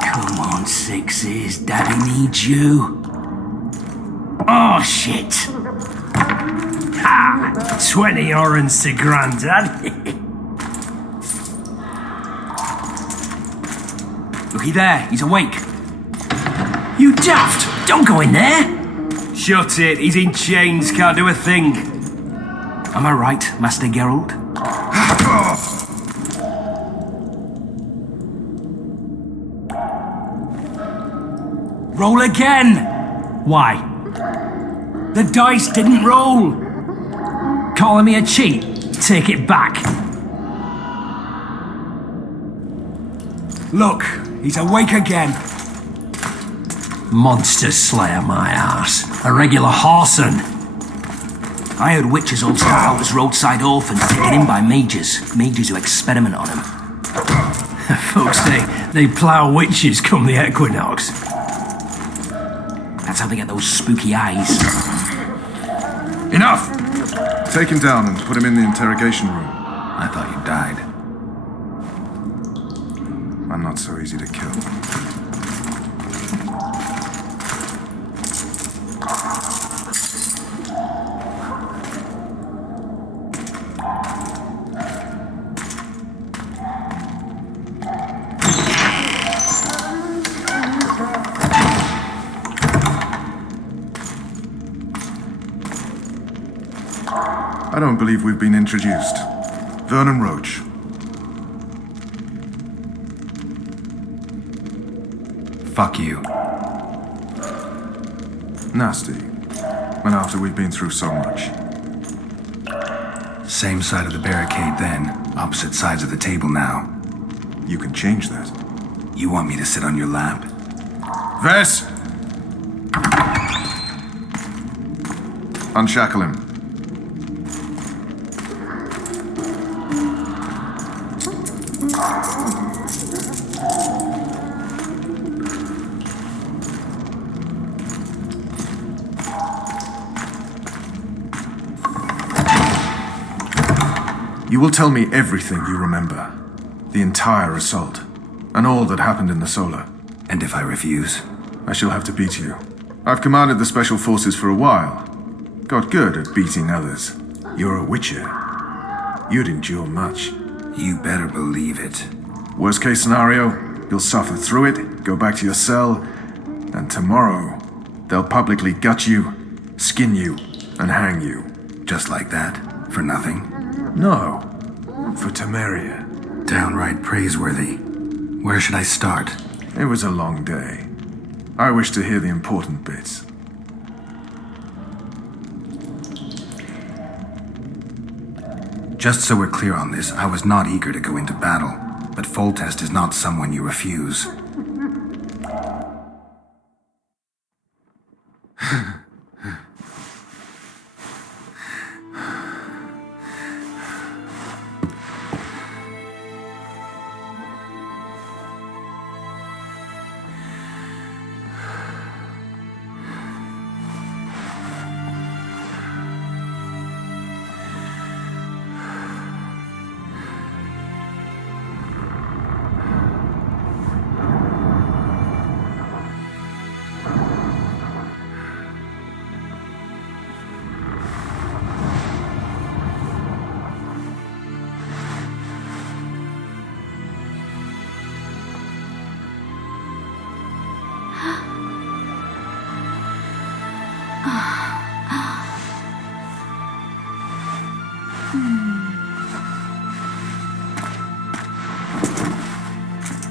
Come on, Sixes. Daddy needs you. Oh, shit. Ha! 20 orange to Grandad. Looky there, he's awake. You daft! Don't go in there! Shut it, he's in chains, can't do a thing. Am I right, Master Geralt? Roll again! Why? The dice didn't roll! Calling me a cheat? Take it back. Look, he's awake again. Monster Slayer, my ass. A regular whoreson. I heard witches all start out as roadside orphans taken in by mages. Mages who experiment on them. Folks, they plough witches come the equinox. That's how they get those spooky eyes. Enough! Take him down and put him in the interrogation room. I thought you died. I'm not so easy to kill. I don't believe we've been introduced. Vernon Roach. Fuck you. Nasty. And after we've been through so much. Same side of the barricade then, opposite sides of the table now. You can change that. You want me to sit on your lap? Vess! Unshackle him. You will tell me everything you remember. The entire assault. And all that happened in the Solar. And if I refuse? I shall have to beat you. I've commanded the Special Forces for a while. Got good at beating others. You're a Witcher. You'd endure much. You better believe it. Worst case scenario, you'll suffer through it, go back to your cell, and tomorrow, they'll publicly gut you, skin you, and hang you. Just like that? For nothing? No. For Temeria. Downright praiseworthy. Where should I start? It was a long day. I wish to hear the important bits. Just so we're clear on this, I was not eager to go into battle, but Foltest is not someone you refuse.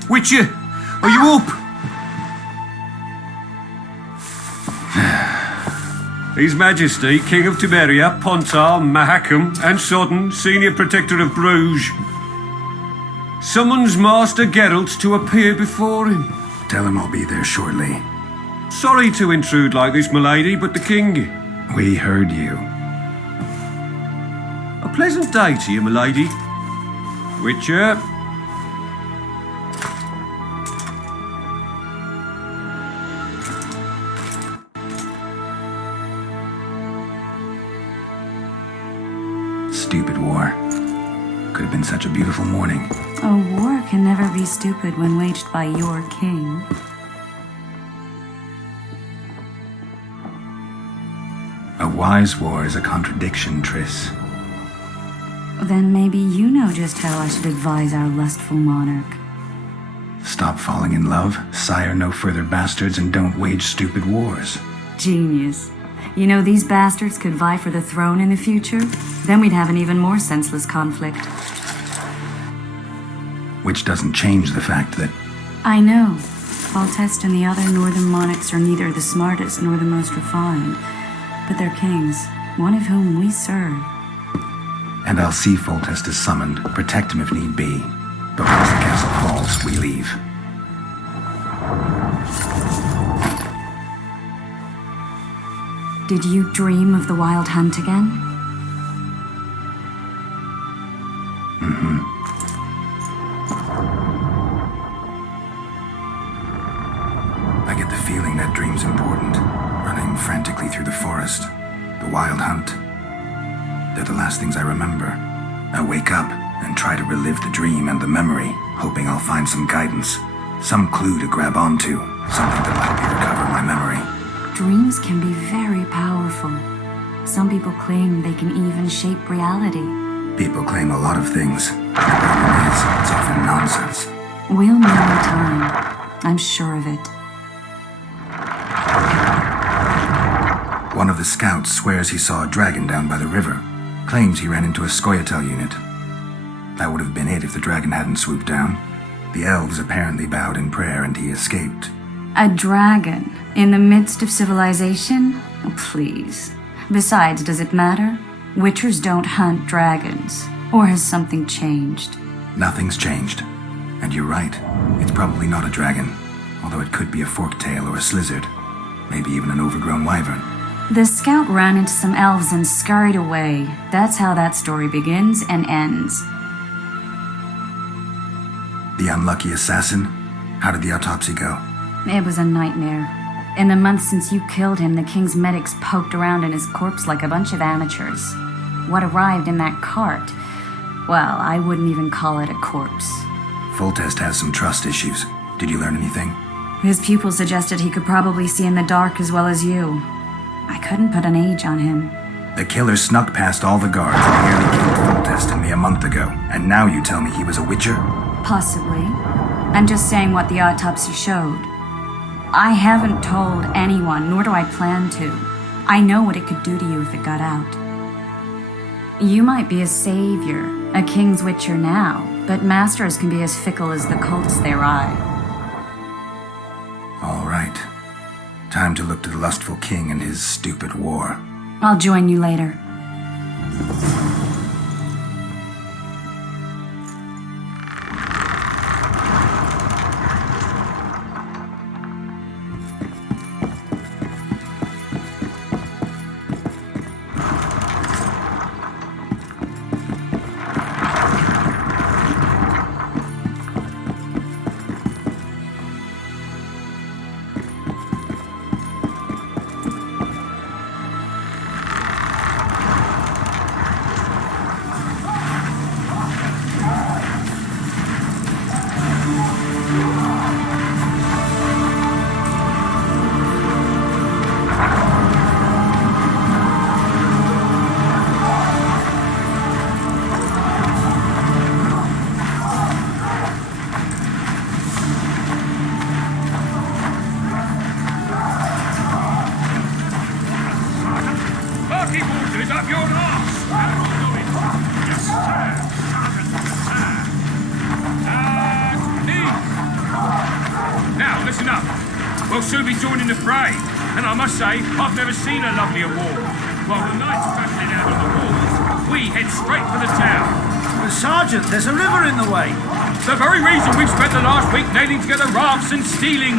Witcher, are you up? His Majesty, King of Tiberia, Pontar, Mahakam, and Sodden, Senior Protector of Bruges, summons Master Geralt to appear before him. Tell him I'll be there shortly. Sorry to intrude like this, milady, but the king... We heard you. A pleasant day to you, milady. Witcher. Stupid war. Could have been such a beautiful morning. A war can never be stupid when waged by your king. A wise war is a contradiction, Triss. Then maybe you know just how I should advise our lustful monarch. Stop falling in love, sire no further bastards, and don't wage stupid wars. Genius. You know, these bastards could vie for the throne in the future. Then we'd have an even more senseless conflict. Which doesn't change the fact that I know. Foltest and the other northern monarchs are neither the smartest nor the most refined. But they're kings, one of whom we serve. And I'll see Foltest is summoned, protect him if need be. But once the castle falls, we leave. Did you dream of the Wild Hunt again? I get the feeling that dream's important. Running frantically through the forest. The Wild Hunt. They're the last things I remember. I wake up and try to relive the dream and the memory, hoping I'll find some guidance. Some clue to grab onto. Something that'll help me recover my memory. Dreams can be very powerful. Some people claim they can even shape reality. People claim a lot of things. The problem is, it's often nonsense. We'll know in time. I'm sure of it. One of the scouts swears he saw a dragon down by the river. Claims he ran into a Scoia'tael unit. That would have been it if the dragon hadn't swooped down. The elves apparently bowed in prayer and he escaped. A dragon in the midst of civilization? Oh, please. Besides, does it matter? Witchers don't hunt dragons. Or has something changed? Nothing's changed. And you're right. It's probably not a dragon. Although it could be a forktail or a slizzard. Maybe even an overgrown wyvern. The scout ran into some elves and scurried away. That's how that story begins and ends. The unlucky assassin? How did the autopsy go? It was a nightmare. In the months since you killed him, the king's medics poked around in his corpse like a bunch of amateurs. What arrived in that cart? Well, I wouldn't even call it a corpse. Foltest has some trust issues. Did you learn anything? His pupil suggested he could probably see in the dark as well as you. I couldn't put an age on him. The killer snuck past all the guards and nearly killed Foltest and me a month ago. And now you tell me he was a witcher? Possibly. I'm just saying what the autopsy showed. I haven't told anyone, nor do I plan to. I know what it could do to you if it got out. You might be a savior, a king's witcher now, but masters can be as fickle as the cults they ride. All right. Time to look to the lustful king and his stupid war. I'll join you later. be joining the fray. And I must say, I've never seen a lovelier war. While the knights are battling out on the walls, we head straight for the town. But Sergeant, there's a river in the way. The very reason we've spent the last week nailing together rafts and stealing,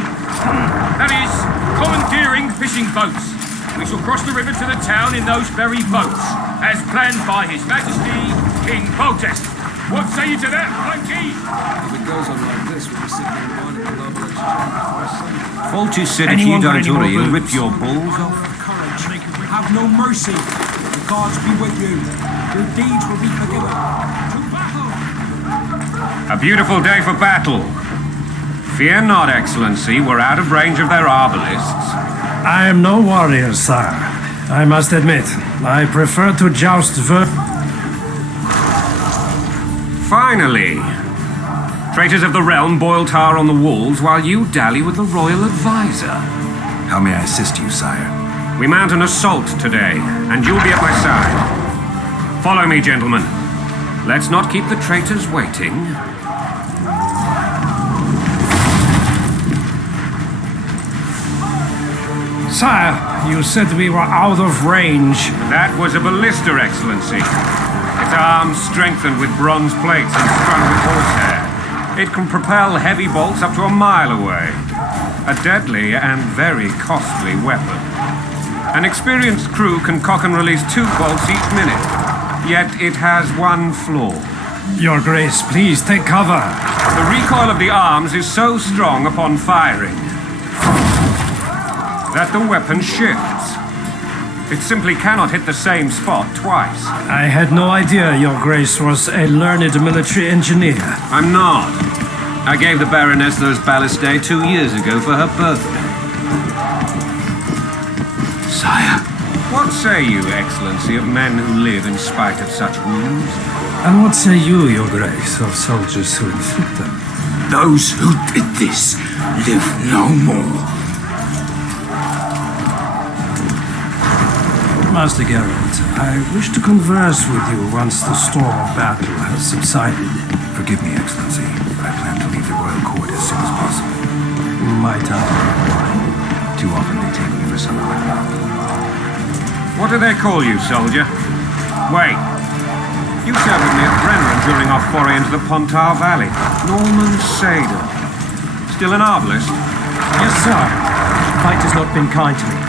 that is, commandeering fishing boats. We shall cross the river to the town in those very boats, as planned by His Majesty, King Boltest. What say you to that, Blanky? If it goes on like this, we'll be sitting in one in the Love Exchange. Folty said if Anyone you got don't any more hurry, he'll boots? rip your balls off. Courage. Have no mercy. The gods be with you. Your deeds will be forgiven. To battle! A beautiful day for battle. Fear not, Excellency, we're out of range of their arbalists. I am no warrior, sire. I must admit, I prefer to joust Finally! Traitors of the realm boil tar on the walls while you dally with the royal advisor. How may I assist you, sire? We mount an assault today, and you'll be at my side. Follow me, gentlemen. Let's not keep the traitors waiting. Sire, you said we were out of range. That was a ballista, Excellency. Its arms strengthened with bronze plates and strung with horsehair. It can propel heavy bolts up to a mile away. A deadly and very costly weapon. An experienced crew can cock and release 2 bolts each minute. Yet it has one flaw. Your Grace, please take cover. The recoil of the arms is so strong upon firing that the weapon shifts. It simply cannot hit the same spot twice. I had no idea Your Grace was a learned military engineer. I'm not. I gave the Baroness those ballistae 2 years ago for her birthday. Sire. What say you, Excellency, of men who live in spite of such wounds? And what say you, Your Grace, of soldiers who inflict them? Those who did this live no more. Master Geralt, I wish to converse with you once the storm of battle has subsided. Forgive me, Excellency, but I plan to leave the royal court as soon as possible. Might I? Too often they take me for some other clown. What do they call you, soldier? Wait. You served with me at Brennan during our foray into the Pontar Valley. Norman Sador. Still an arbalist? Yes, sir. Fate has not been kind to me.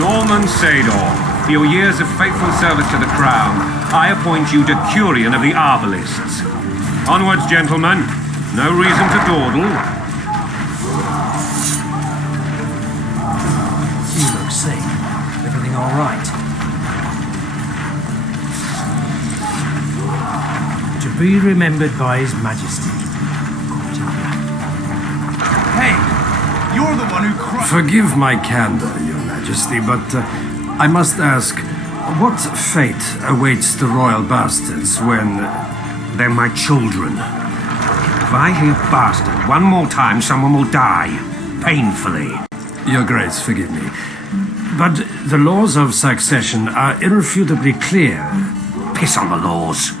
Norman Sador, for your years of faithful service to the crown, I appoint you Decurion of the Arbalists. Onwards, gentlemen. No reason to dawdle. You look sick. Everything all right? To be remembered by His Majesty. Hey, you're the one who cried. Forgive my candor, Your Majesty, but I must ask, what fate awaits the royal bastards when... They're my children. If I hear bastard one more time, someone will die. Painfully. Your Grace, forgive me. But the laws of succession are irrefutably clear. Piss on the laws.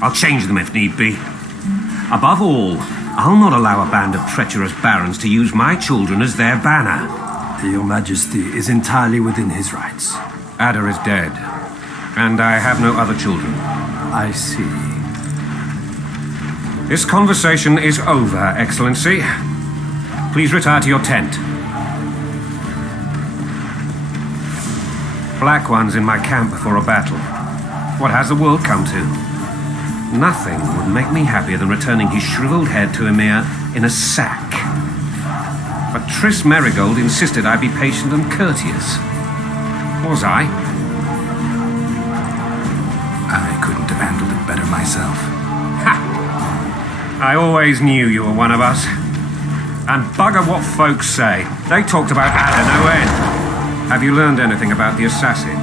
I'll change them if need be. Above all, I'll not allow a band of treacherous barons to use my children as their banner. Your Majesty is entirely within his rights. Ada is dead, and I have no other children. I see. This conversation is over, Excellency. Please retire to your tent. Black One's in my camp before a battle. What has the world come to? Nothing would make me happier than returning his shriveled head to Emir in a sack. But Triss Merigold insisted I be patient and courteous. Was I? I couldn't have handled it better myself. Ha! I always knew you were one of us. And bugger what folks say. They talked about Ada no end. Have you learned anything about the assassin?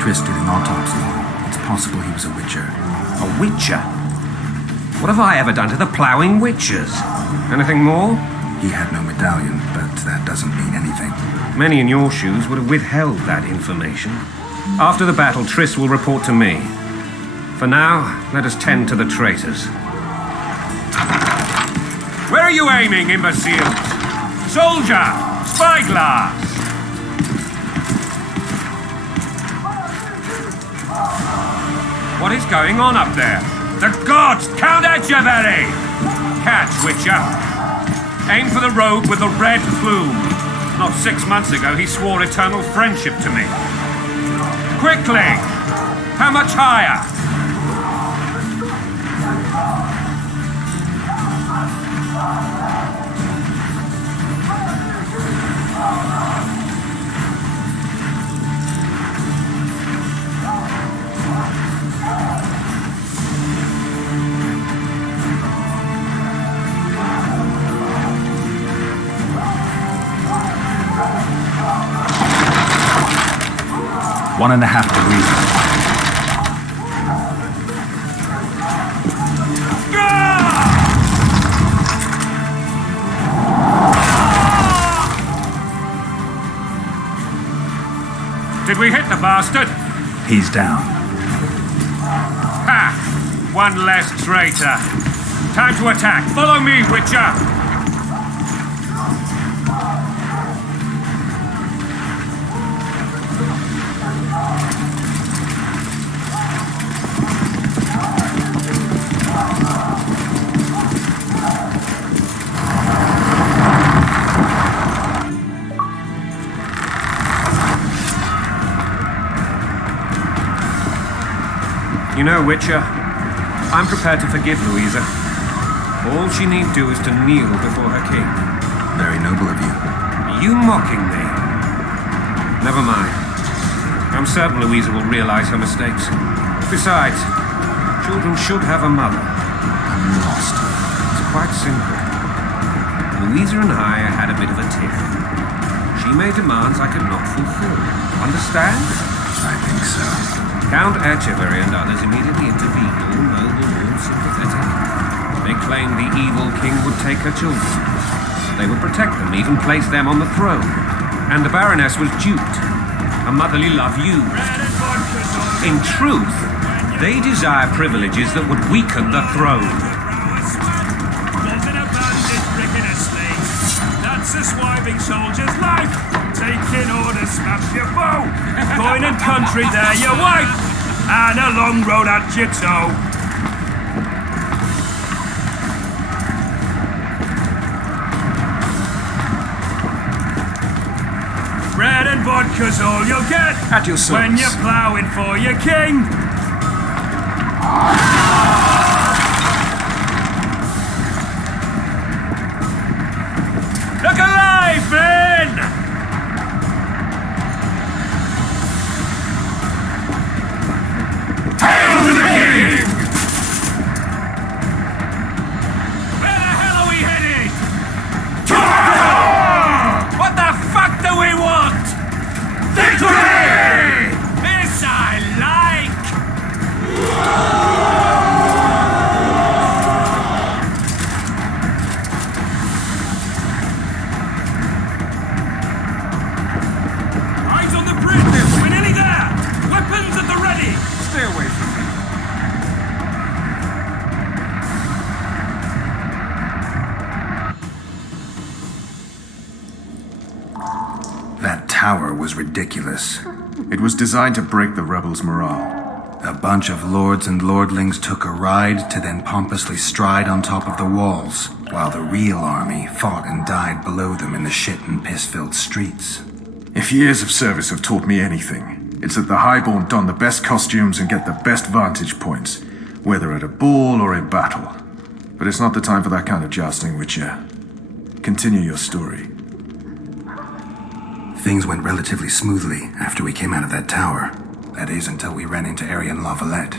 Triss did an autopsy. It's possible he was a witcher. A witcher? What have I ever done to the ploughing witchers? Anything more? He had no medallion, but that doesn't mean anything. Many in your shoes would have withheld that information. After the battle, Triss will report to me. For now, let us tend to the traitors. Where are you aiming, imbeciles? Soldier! Spyglass! What is going on up there? The gods! Count Etcheverry! Catch, Witcher! Aim for the rogue with the red plume. Not 6 months ago, he swore eternal friendship to me. Quickly! How much higher? One and a half degrees. Did we hit the bastard? He's down. Ha! One less traitor. Time to attack. Follow me, Witcher! You know, Witcher, I'm prepared to forgive Louisa. All she need do is to kneel before her king. Very noble of you. Are you mocking me? Never mind. I'm certain Louisa will realize her mistakes. Besides, children should have a mother. I'm lost. It's quite simple. Louisa and I had a bit of a tiff. She made demands I could not fulfill. Understand? I think so. Count Etcheverry and others immediately intervened, all noble, all sympathetic. They claimed the evil king would take her children. They would protect them, even place them on the throne. And the Baroness was duped. Her motherly love used. In truth, they desire privileges that would weaken the throne. That's a swiving soldier's life. Taking orders, smash your foe. Coin and country, there your wife. And a long road at your toe. Bread and vodka's all you'll get. At your service. When you're ploughing for your king. Look alive, men! Hail to the king! Where the hell are we headed? What the fuck do we want? Victory! This I like! Eyes on the bridge! We're nearly there! Weapons at the ready! Stay away from me. That tower was ridiculous. It was designed to break the rebels' morale. A bunch of lords and lordlings took a ride to then pompously stride on top of the walls, while the real army fought and died below them in the shit and piss-filled streets. If years of service have taught me anything, it's that the Highborn don the best costumes and get the best vantage points, whether at a ball or in battle. But it's not the time for that kind of jousting, Witcher. Continue your story. Things went relatively smoothly after we came out of that tower. That is, until we ran into Arian Lavalette.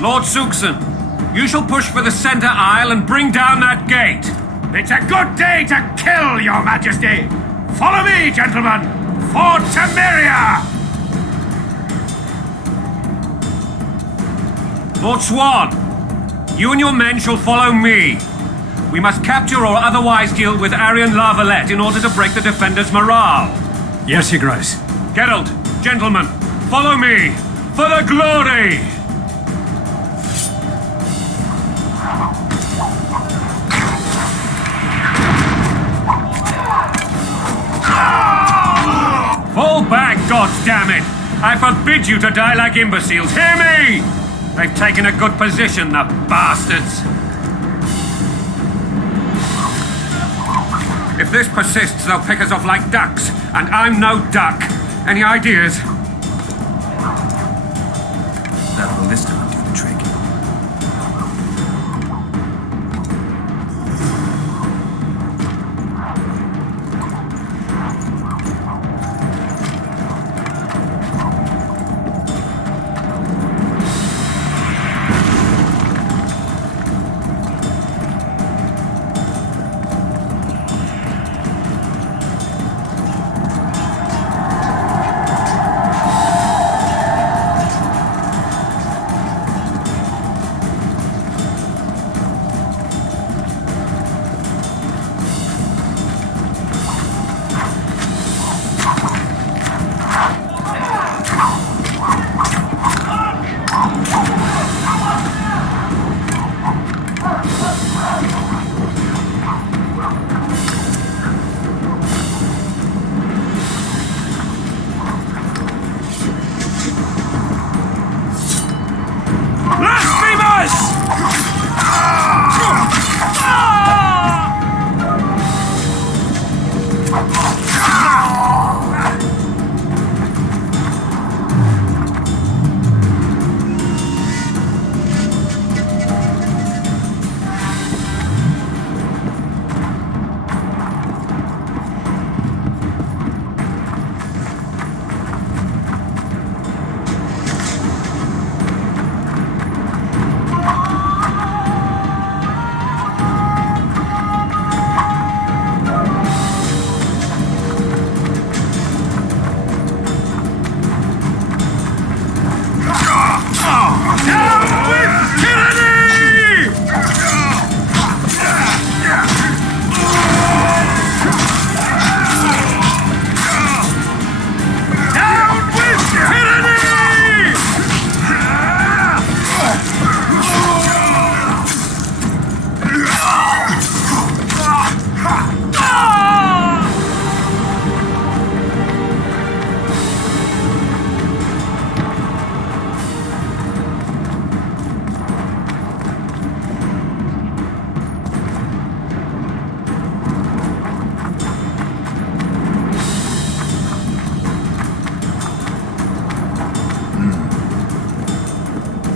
Lord Suxon, you shall push for the center aisle and bring down that gate. It's a good day to kill, Your Majesty! Follow me, gentlemen! For Temeria! Lord Swan, you and your men shall follow me. We must capture or otherwise deal with Arian La Valette in order to break the defenders' morale. Yes, Your Grace. Geralt, gentlemen, follow me for the glory! Fall back, goddammit! I forbid you to die like imbeciles. Hear me! They've taken a good position, the bastards. If this persists, they'll pick us off like ducks, and I'm no duck. Any ideas? That ballista would do the trick.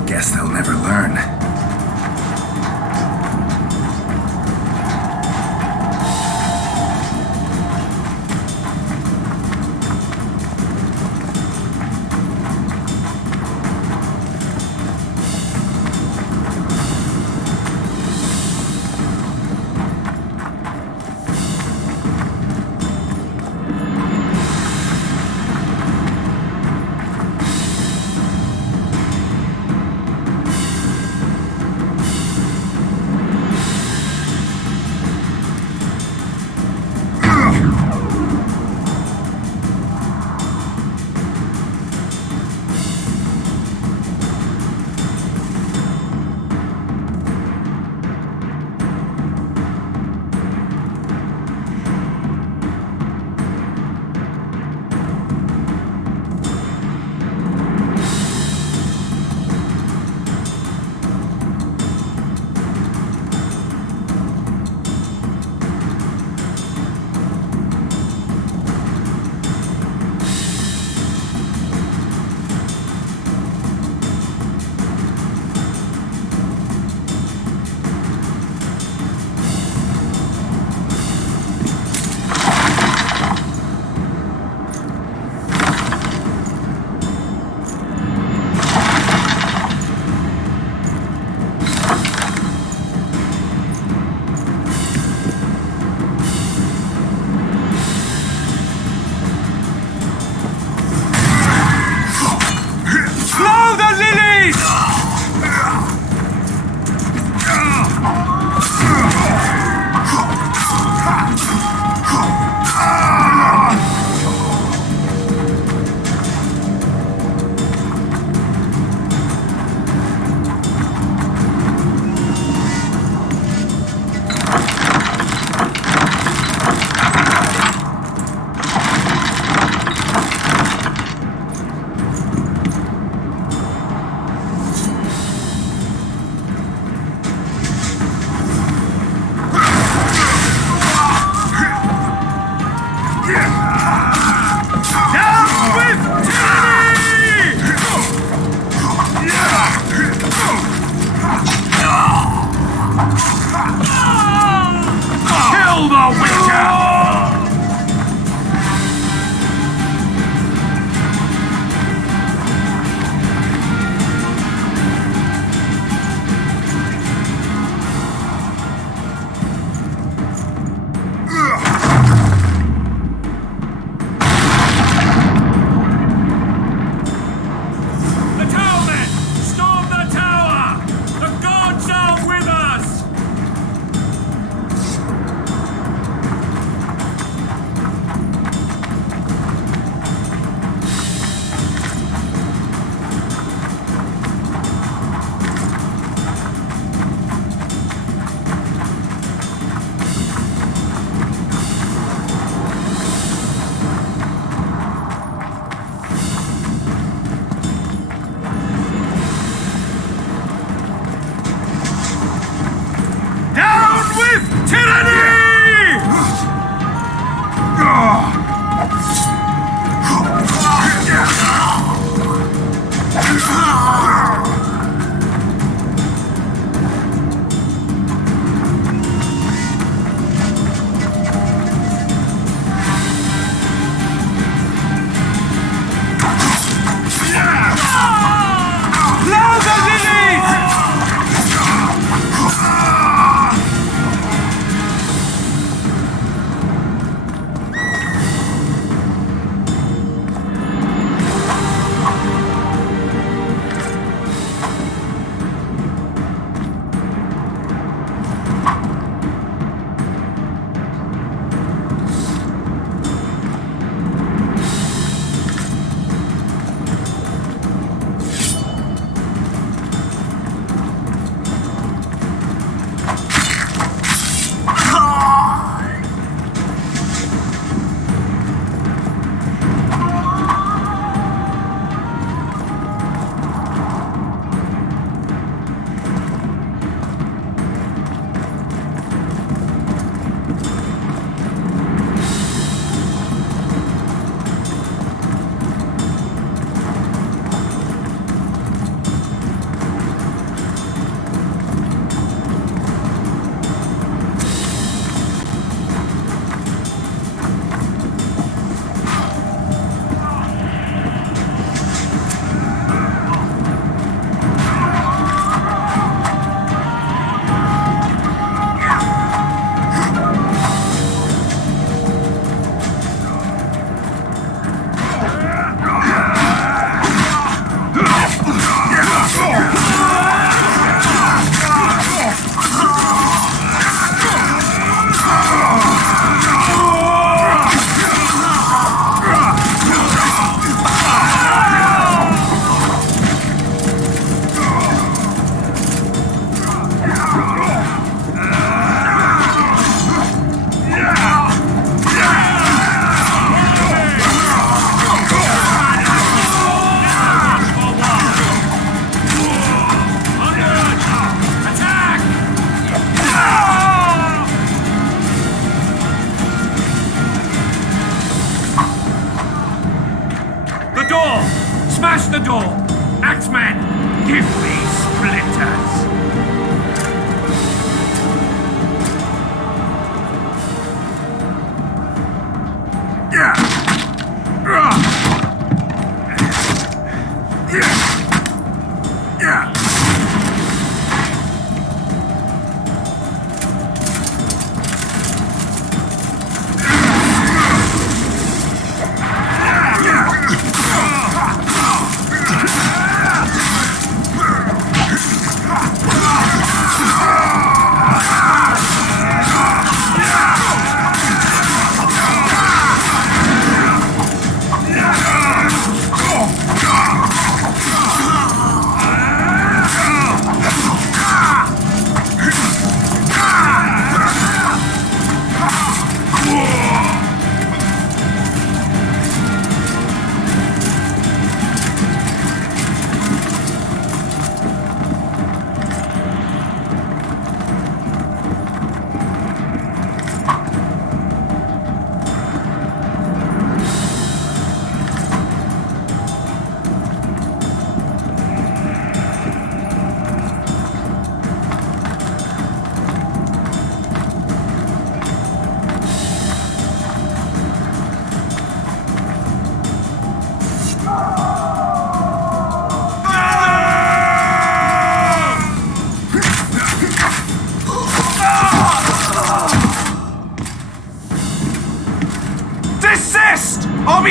Guess they'll never learn.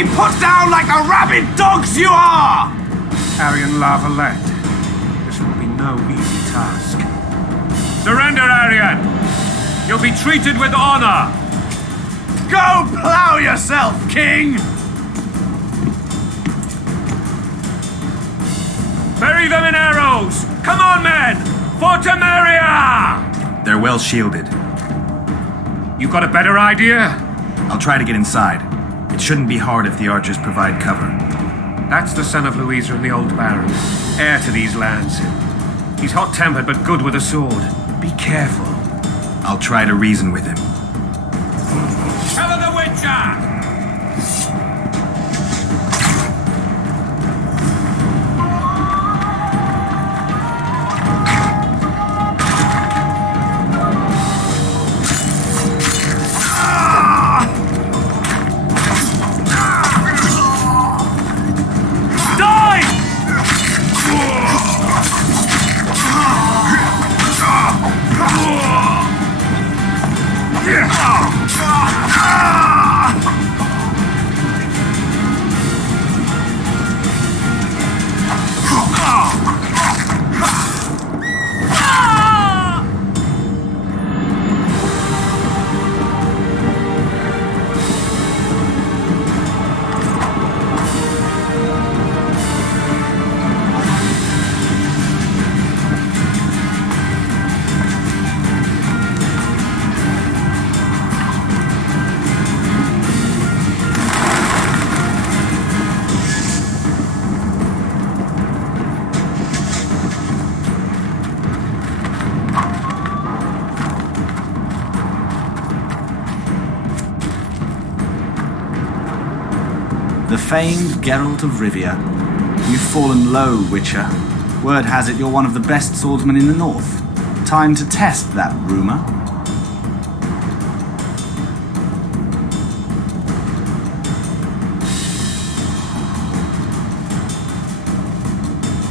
be put down like the rabid dogs you are! Arian Lavalette, this will be no easy task. Surrender, Arian! You'll be treated with honor! Go plow yourself, King! Bury them in arrows! Come on, men! For Temeria! They're well shielded. You got a better idea? I'll try to get inside. It shouldn't be hard if the archers provide cover. That's the son of Louisa and the old Baron, heir to these lands. He's hot-tempered but good with a sword. Be careful. I'll try to reason with him. Helen the Witcher! The famed Geralt of Rivia. You've fallen low, Witcher. Word has it you're one of the best swordsmen in the north. Time to test that rumor.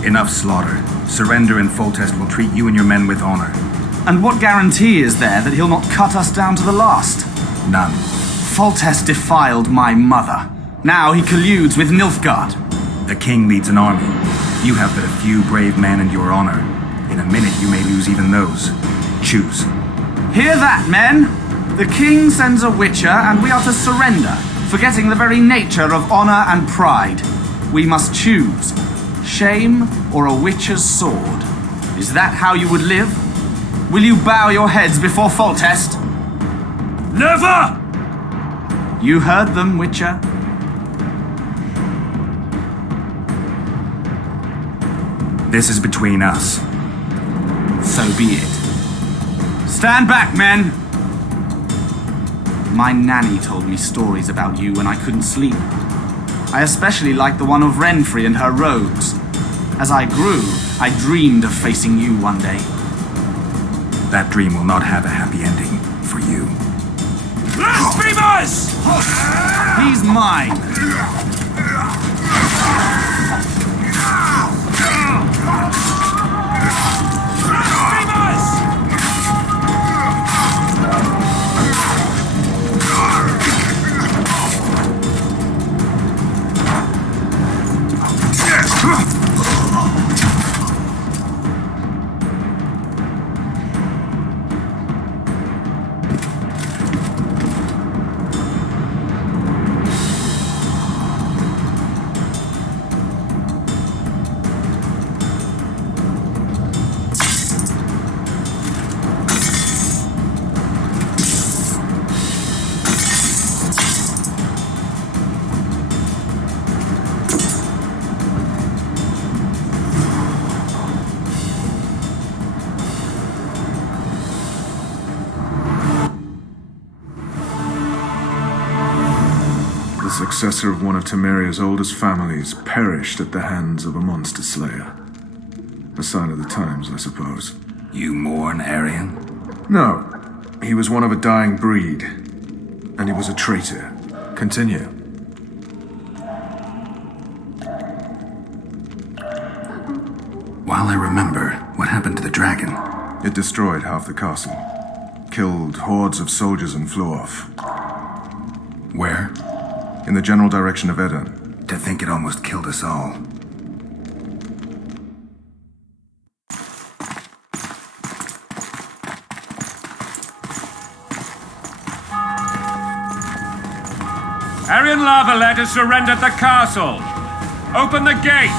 Enough slaughter. Surrender and Foltest will treat you and your men with honor. And what guarantee is there that he'll not cut us down to the last? None. Foltest defiled my mother. Now he colludes with Nilfgaard. The king leads an army. You have but a few brave men and your honor. In a minute you may lose even those. Choose. Hear that, men? The king sends a witcher and we are to surrender, forgetting the very nature of honor and pride. We must choose. Shame or a witcher's sword. Is that how you would live? Will you bow your heads before Foltest? Never! You heard them, Witcher. This is between us. So be it. Stand back, men! My nanny told me stories about you when I couldn't sleep. I especially liked the one of Renfri and her rogues. As I grew, I dreamed of facing you one day. That dream will not have a happy ending for you. Blasphemers! He's mine! The successor of one of Temeria's oldest families perished at the hands of a monster slayer. A sign of the times, I suppose. You mourn Arian? No. He was one of a dying breed. And he was a traitor. Continue. While I remember, what happened to the dragon? It destroyed half the castle. Killed hordes of soldiers and flew off. Where? In in the general direction of Edern. To think it almost killed us all. Arian Lavalet has surrendered the castle. Open the gate.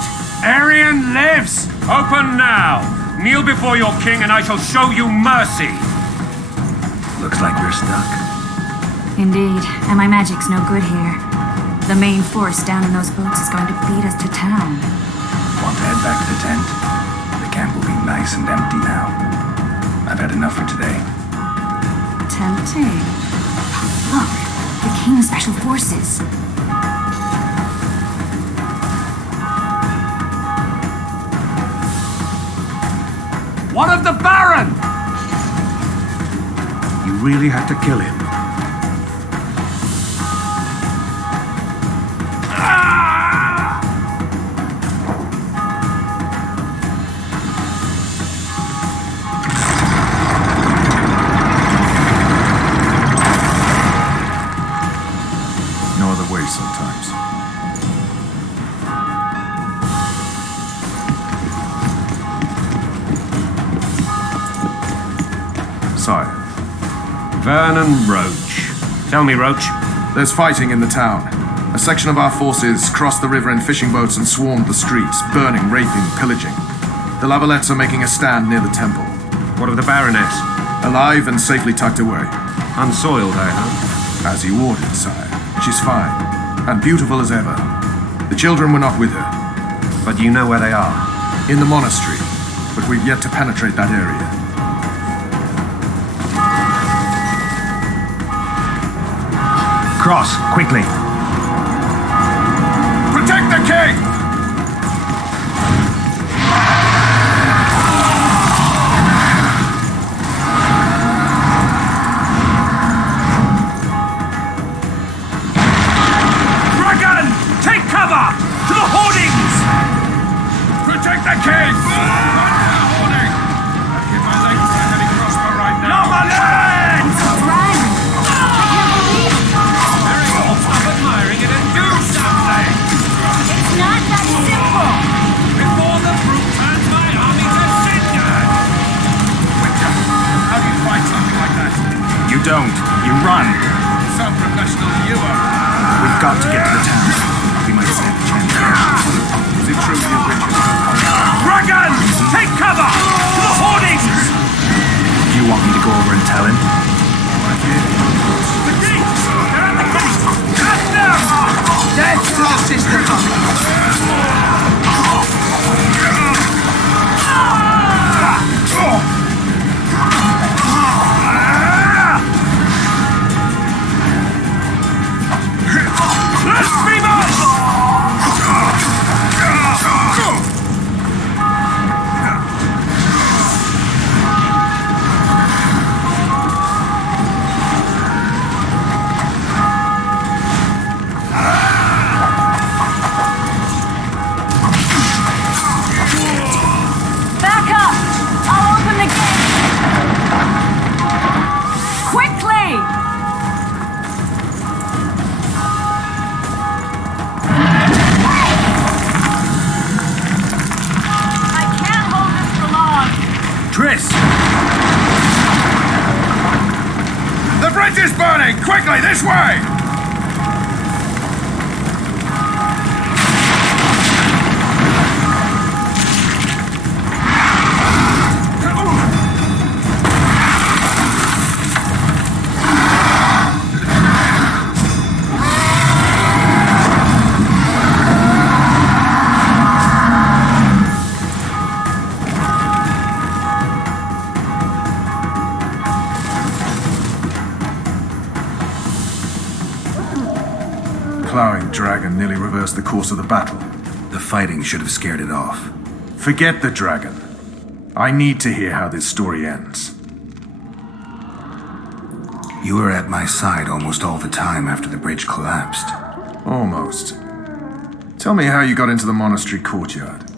Arian lives! Open now. Kneel before your king and I shall show you mercy. Looks like we're stuck. Indeed, and my magic's no good here. The main force down in those boats is going to beat us to town. Want to head back to the tent? The camp will be nice and empty now. I've had enough for today. Tempting. Look, the King's Special Forces. What of the Baron? You really had to kill him. No other way sometimes. Sire, Vernon Roach. Tell me, Roach. there's fighting in the town. A section of our forces crossed the river in fishing boats and swarmed the streets, burning, raping, pillaging. The Lavalets are making a stand near the temple. What of the Baroness? Alive and safely tucked away. Unsoiled, I hope. As you ordered, sire. She's fine, and beautiful as ever. The children were not with her. But you know where they are. In the monastery, but we've yet to penetrate that area. Cross, quickly. Protect the king! Dragon! Take cover! To the hoardings! Protect the king! Warning! I'd give my leg for a heavy crossbow right now. No, my legs! Very well. Stop admiring it and do something! It's not that simple! Before the brute turns my army to cinder! Witcher, how do you fight something like that? You don't. You run. Some professionals you are. We've got to get to the town. We might stand a chance there. Is it true you witches Dragon! Take cover! To the hoardings! Do you want me to go over and tell him? The gate! They're at the gate! Cut them! Death to the sister company. Let's be Back up! I'll open the gate! Quickly! I can't hold this for long. Triss! The bridge is burning! Quickly, this way! Plowing dragon nearly reversed the course of the battle. The fighting should have scared it off. Forget the dragon. I need to hear how this story ends. You were at my side almost all the time after the bridge collapsed. Almost. Tell me how you got into the monastery courtyard.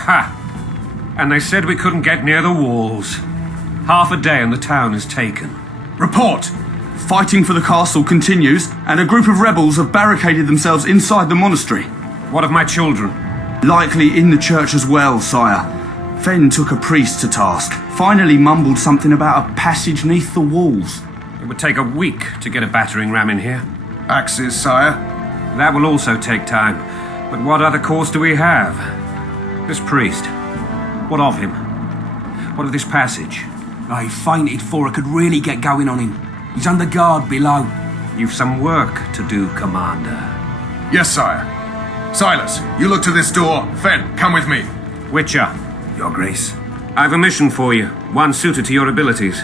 Ha! And they said we couldn't get near the walls. Half a day and the town is taken. Report! Fighting for the castle continues, and a group of rebels have barricaded themselves inside the monastery. What of my children? Likely in the church as well, sire. Fen took a priest to task, finally mumbled something about a passage neath the walls. It would take a week to get a battering ram in here. Axes, sire. That will also take time. But what other course do we have? This priest. What of him? What of this passage? I fainted before I could really get going on him. He's under guard below. You've some work to do, Commander. Yes, sire. Silas, you look to this door. Fen, come with me. Witcher, Your Grace. I've a mission for you, one suited to your abilities.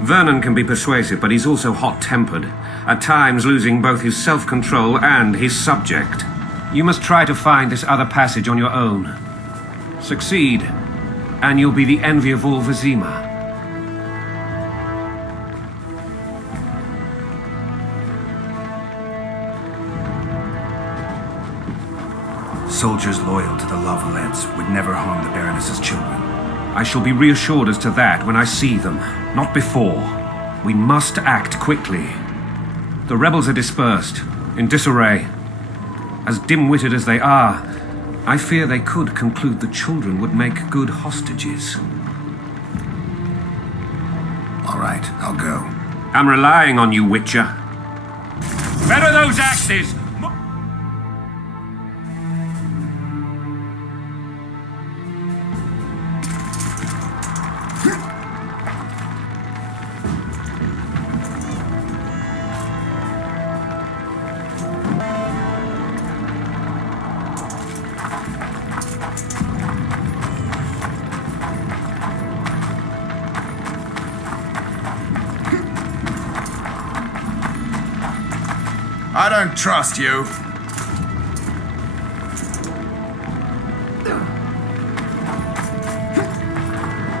Vernon can be persuasive, but he's also hot-tempered, at times losing both his self-control and his subject. You must try to find this other passage on your own. Succeed, and you'll be the envy of all Vizima. Soldiers loyal to the Lavalettes would never harm the Baroness's children. I shall be reassured as to that when I see them, not before. We must act quickly. The rebels are dispersed, in disarray. As dim-witted as they are, I fear they could conclude the children would make good hostages. All right, I'll go. I'm relying on you, Witcher. Better those axes! I don't trust you.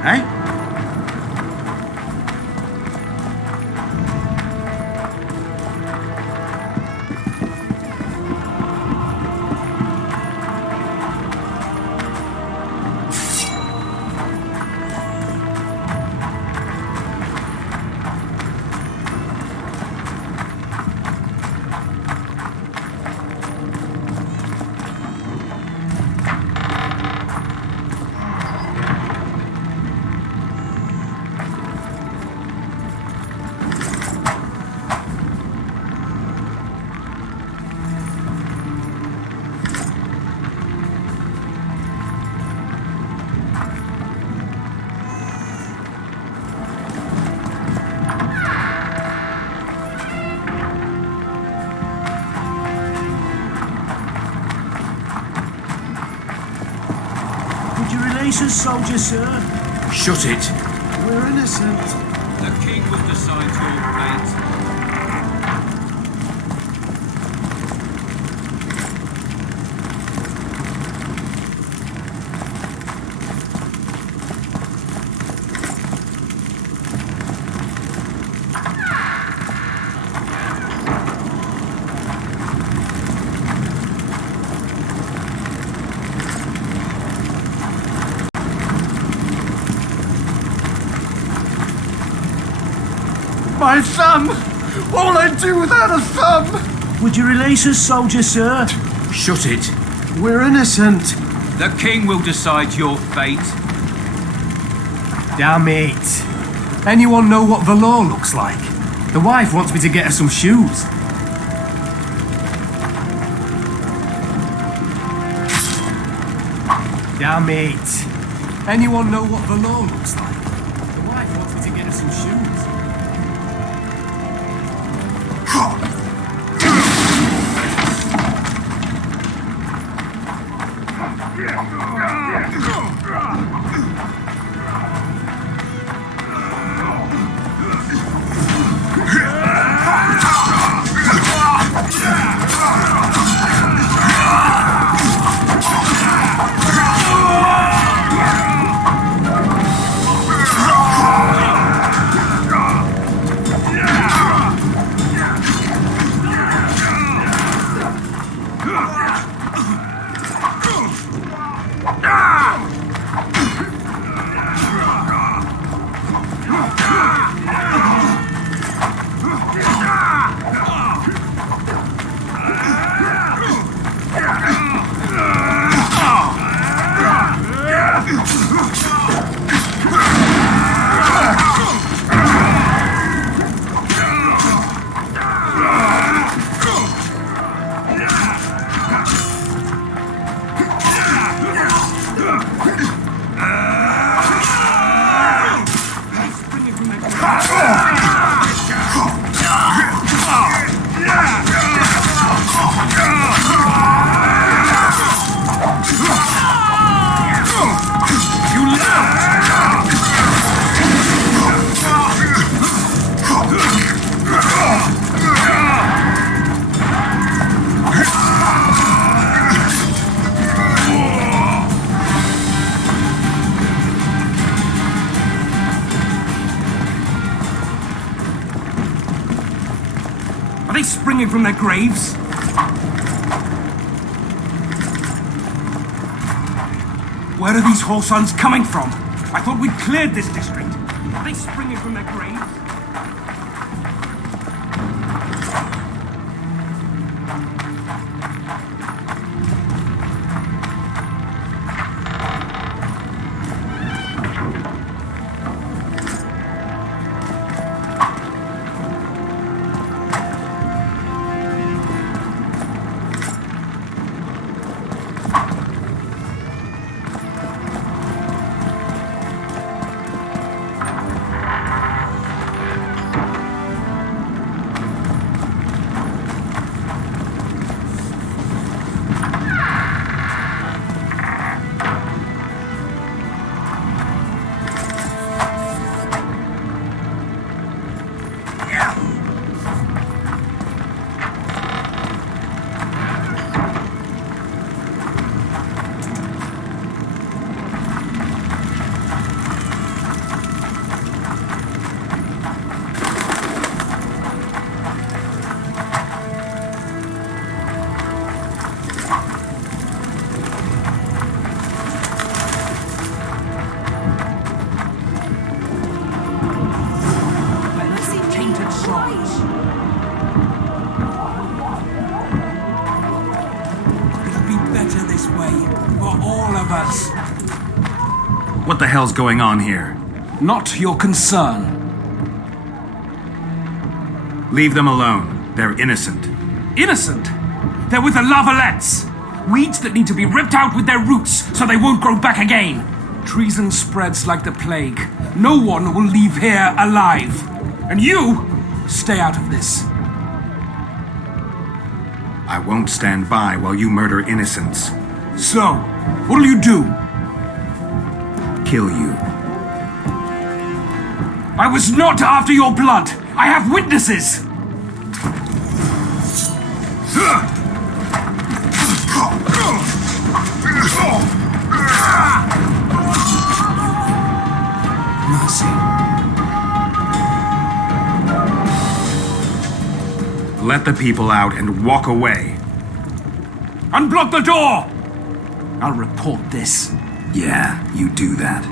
Eh? Would you release us, soldier, sir? Shut it. We're innocent. The king will decide your fate. My thumb! What will I do without a thumb? Would you release us, soldier, sir? Shut it. We're innocent. The king will decide your fate. Damn it. Anyone know what the law looks like? The wife wants me to get her some shoes. Damn it. Anyone know what the law looks like? The wife wants me to get her some shoes. Ah! springing from their graves? Where are these whoresons coming from? I thought we'd cleared this district. Are they springing from their graves? What the hell's going on here? Not your concern. Leave them alone. They're innocent. Innocent? They're with the Lavalettes. Weeds that need to be ripped out with their roots so they won't grow back again. Treason spreads like the plague. No one will leave here alive. And you, stay out of this. I won't stand by while you murder innocents. So, what'll you do? Kill you. I was not after your blood. I have witnesses. Mercy. Let the people out and walk away. Unblock the door! I'll report this. Yeah, you do that.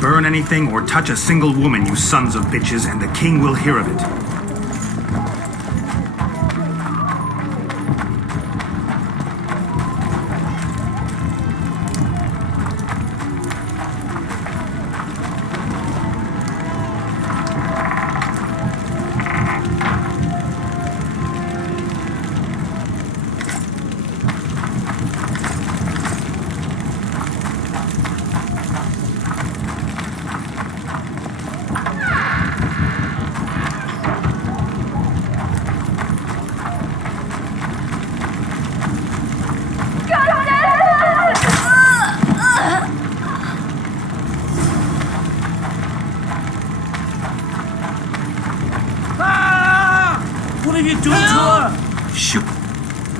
Burn anything or touch a single woman, you sons of bitches, and the king will hear of it.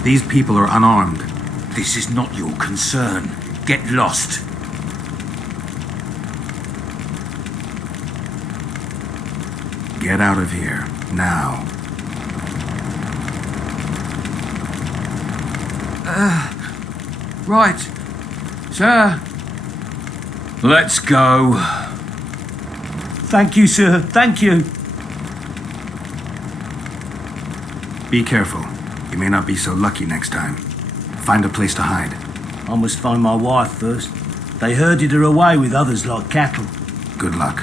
These people are unarmed. This is not your concern. Get lost. Get out of here, now. Right. Sir. Let's go. Thank you, sir. Thank you. Be careful. You may not be so lucky next time. Find a place to hide. I must find my wife first. They herded her away with others like cattle. Good luck.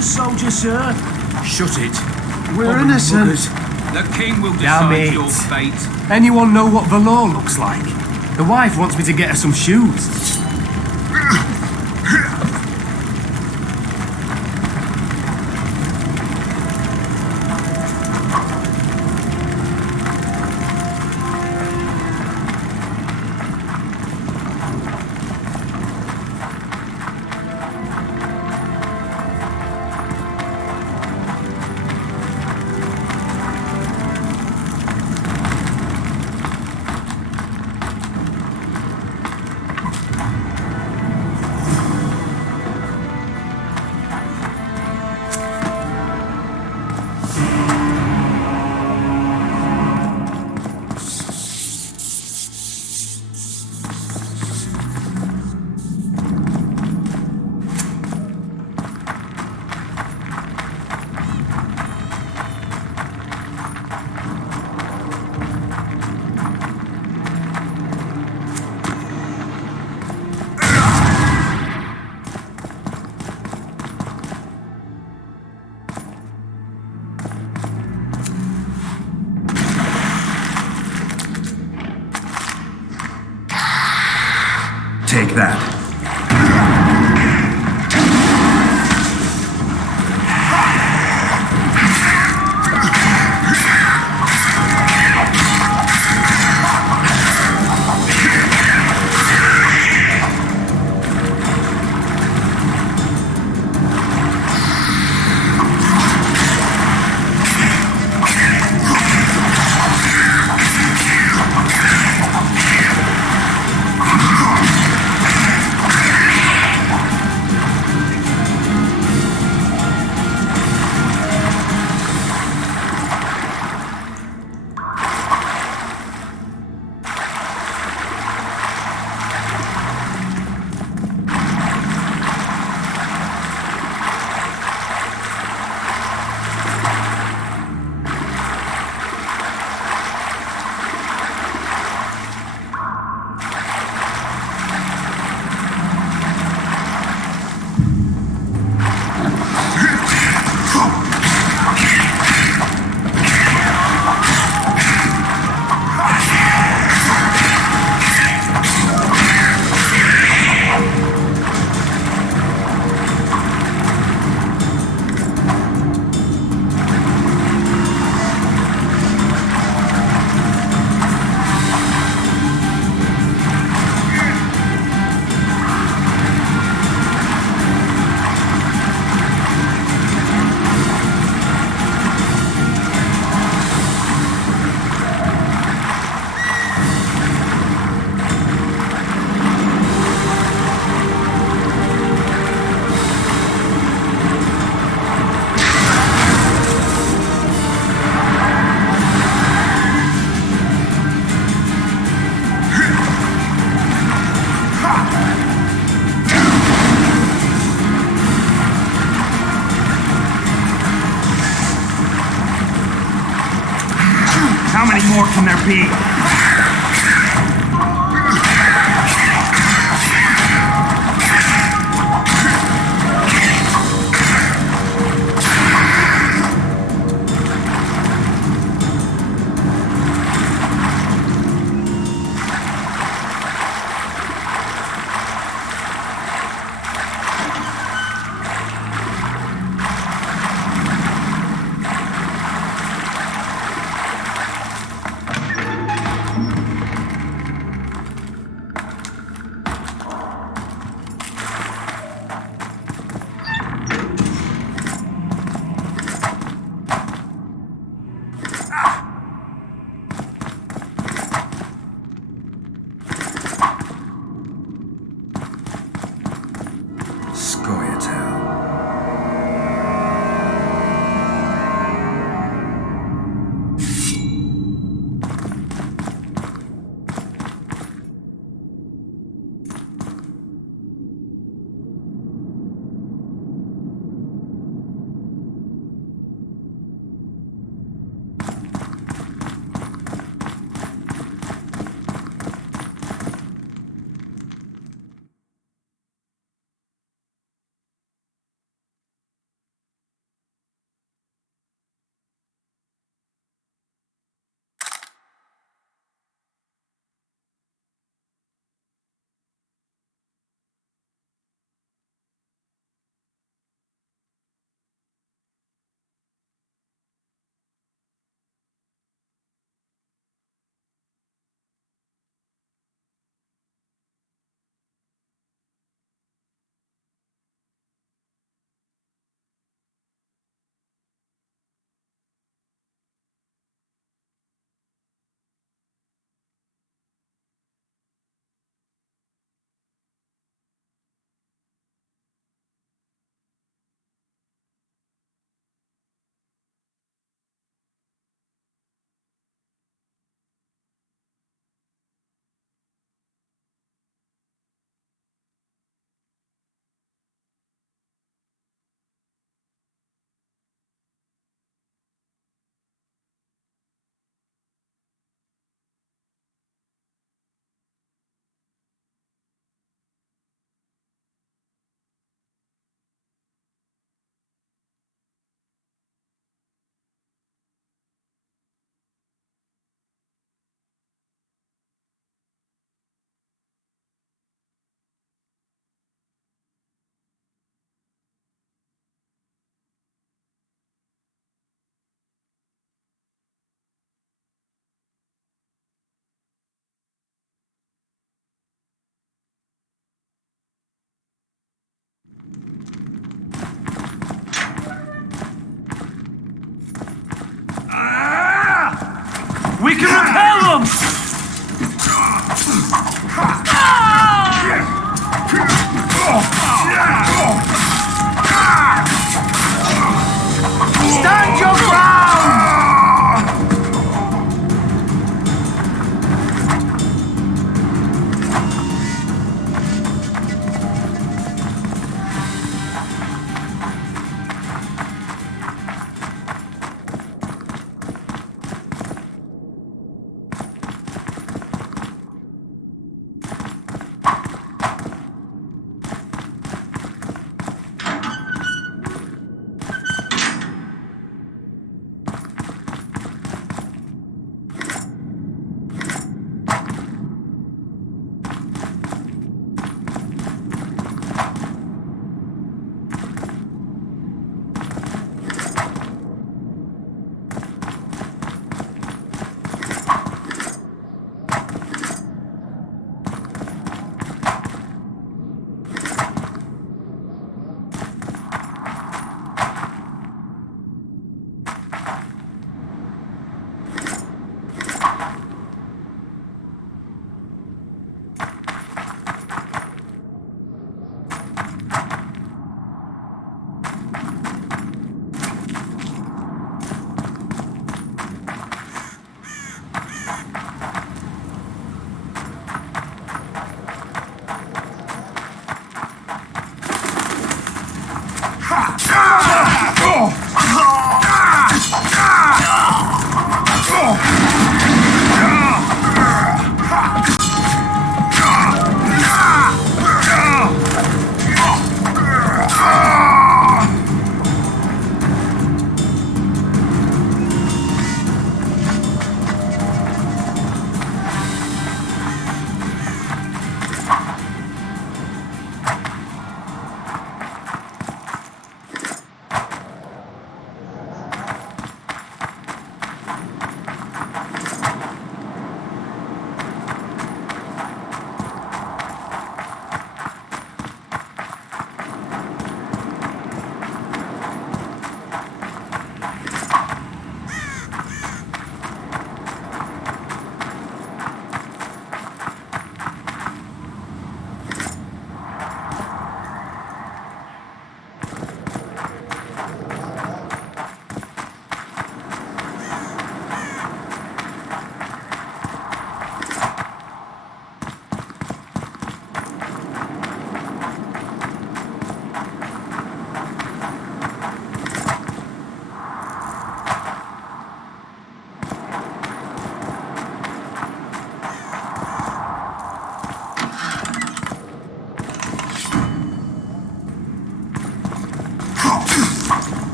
Soldier, sir. Shut it. We're innocent. The king will Damn decide it. your fate. Anyone know what the law looks like? The wife wants me to get her some shoes. Take that. How many more can there be?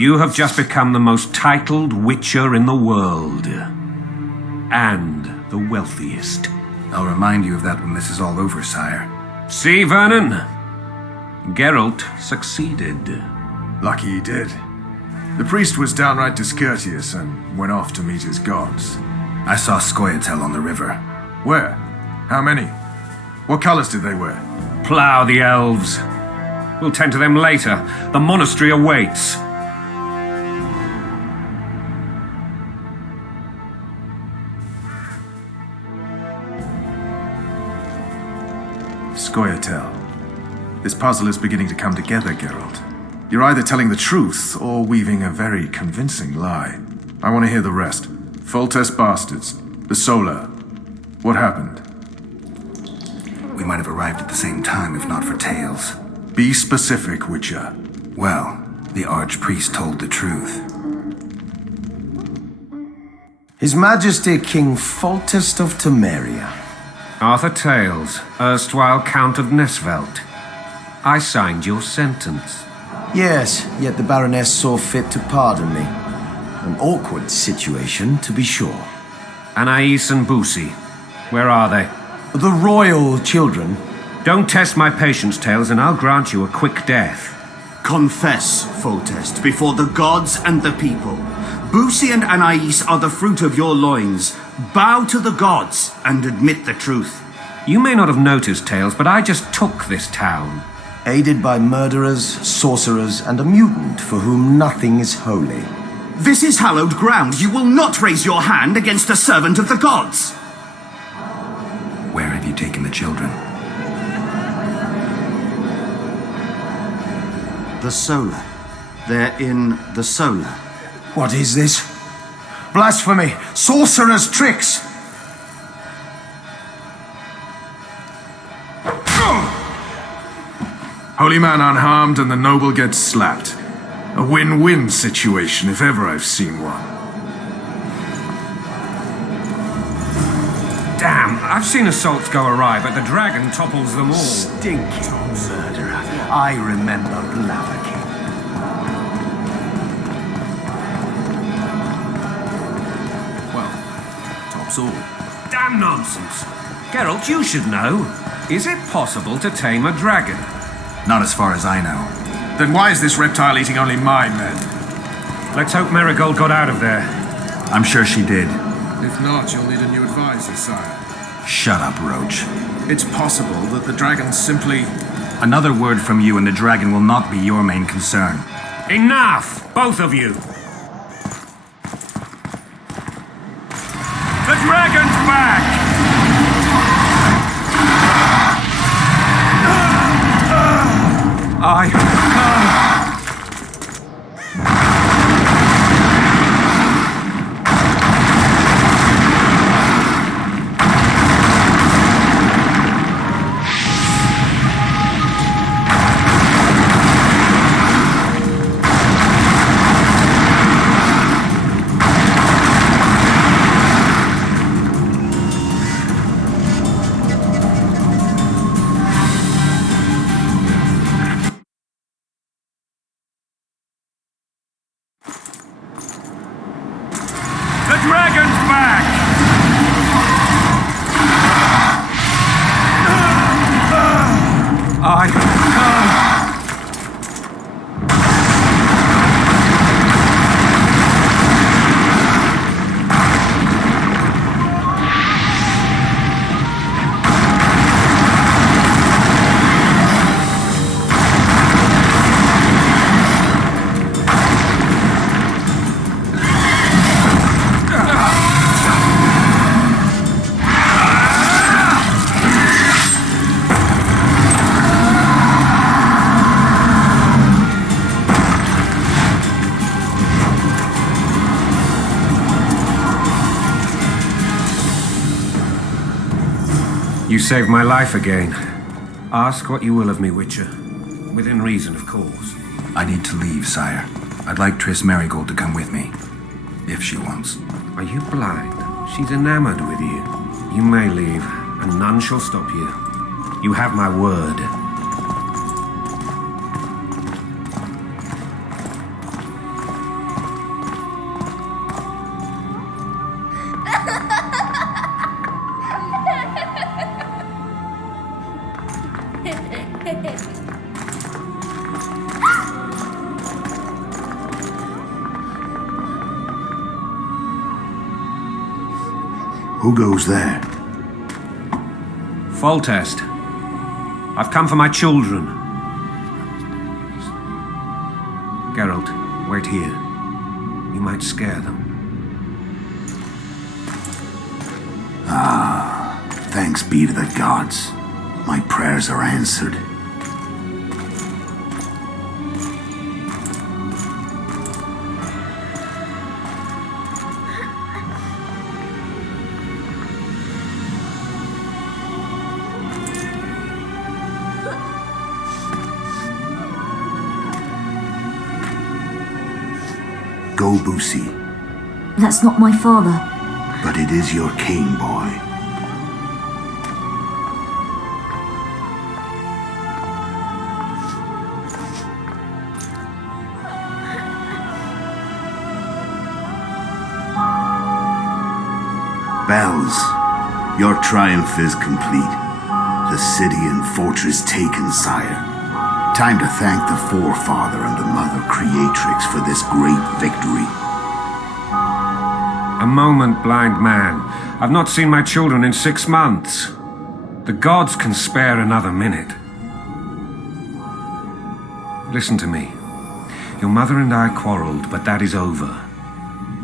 You have just become the most titled witcher in the world. And the wealthiest. I'll remind you of that when this is all over, sire. See, Vernon? Geralt succeeded. Lucky he did. The priest was downright discourteous and went off to meet his gods. I saw Scoia'tael on the river. Where? How many? What colors did they wear? Plough the elves. We'll tend to them later. The monastery awaits. Scoia'tael. This puzzle is beginning to come together, Geralt. You're either telling the truth or weaving a very convincing lie. I want to hear the rest. Foltest bastards. The Solar. What happened? We might have arrived at the same time if not for tales. Be specific, Witcher. Well, the Archpriest told the truth. His Majesty King Foltest of Temeria. Arthur Tales, erstwhile Count of Nesvelt. I signed your sentence. Yes, yet the Baroness saw fit to pardon me. An awkward situation, to be sure. Anais and Boussy, where are they? The royal children. Don't test my patience, Tales, and I'll grant you a quick death. Confess, Foltest, before the gods and the people. Boussy and Anais are the fruit of your loins. Bow to the gods and admit the truth. You may not have noticed, Tales, but I just took this town. Aided by murderers, sorcerers, and a mutant for whom nothing is holy. This is hallowed ground. You will not raise your hand against a servant of the gods. Where have you taken the children? The Solar. They're in the Solar. What is this? Blasphemy! Sorcerer's tricks! Holy man unharmed and the noble gets slapped. A win-win situation if ever I've seen one. Damn, I've seen assaults go awry, but the dragon topples them all. Stinking murderer. I remember Blaviken. All. Damn nonsense. Geralt, you should know. Is it possible to tame a dragon? Not as far as I know. Then why is this reptile eating only my men? Let's hope Marigold got out of there. I'm sure she did. If not, you'll need a new advisor, sire. Shut up, Roach. It's possible that the dragon simply... Another word from you and the dragon will not be your main concern. Enough! Both of you! The dragon's back! You saved my life again. Ask what you will of me, Witcher. Within reason, of course. I need to leave, sire. I'd like Triss Merigold to come with me. If she wants. Are you blind? She's enamored with you. You may leave, and none shall stop you. You have my word. Who goes there? Foltest. I've come for my children. Geralt, wait here. You might scare them. Thanks be to the gods. My prayers are answered. Go, Boosie. That's not my father. But it is your king, boy. Bells, your triumph is complete. The city and fortress taken, sire. Time to thank the forefather and the mother creatrix for this great victory. A moment, blind man. I've not seen my children in 6 months. The gods can spare another minute. Listen to me. Your mother and I quarreled, but that is over.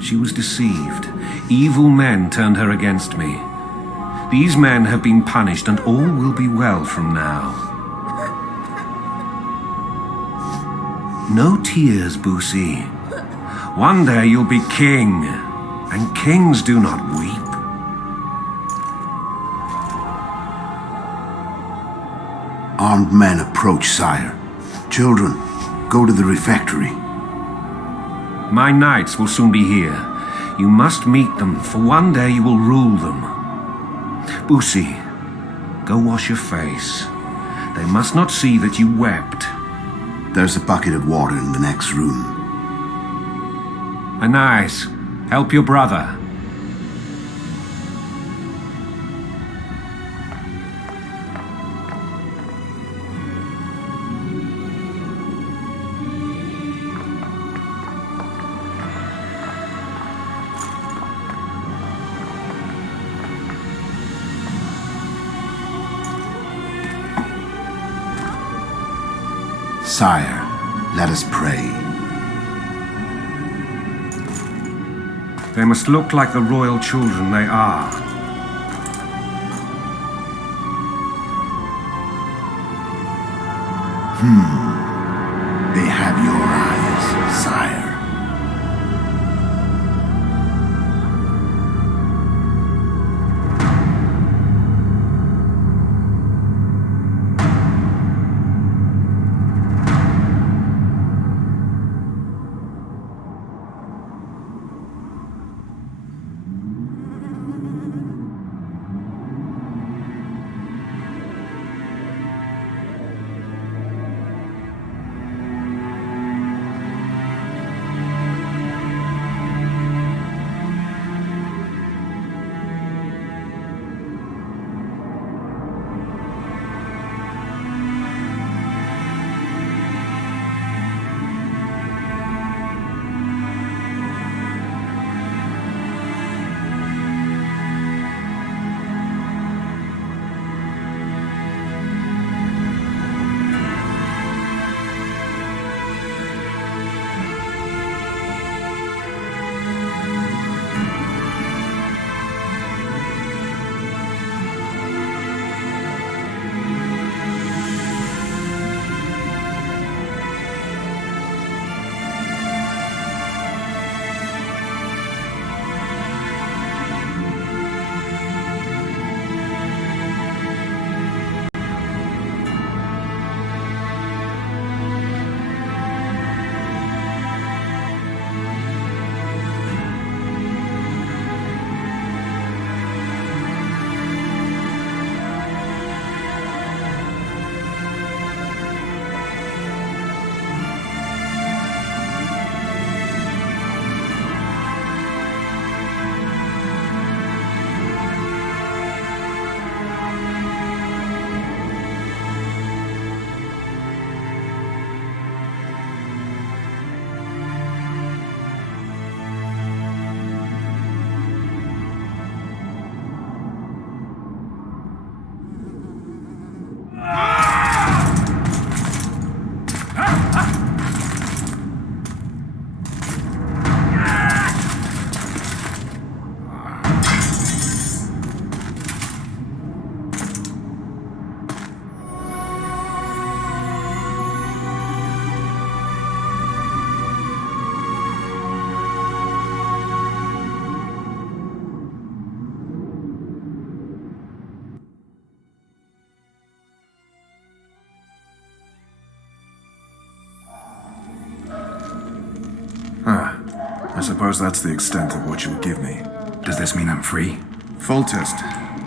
She was deceived. Evil men turned her against me. These men have been punished, and all will be well from now. No tears, Boosie. One day you'll be king, and kings do not weep. Armed men approach, sire. Children, go to the refectory. My knights will soon be here. You must meet them, for one day you will rule them. Boosie, go wash your face. They must not see that you wept. There's a bucket of water in the next room. Anais, help your brother. Sire, let us pray. They must look like the royal children they are. They have your eyes, sire. suppose that's the extent of what you would give me. Does this mean I'm free? Foltest,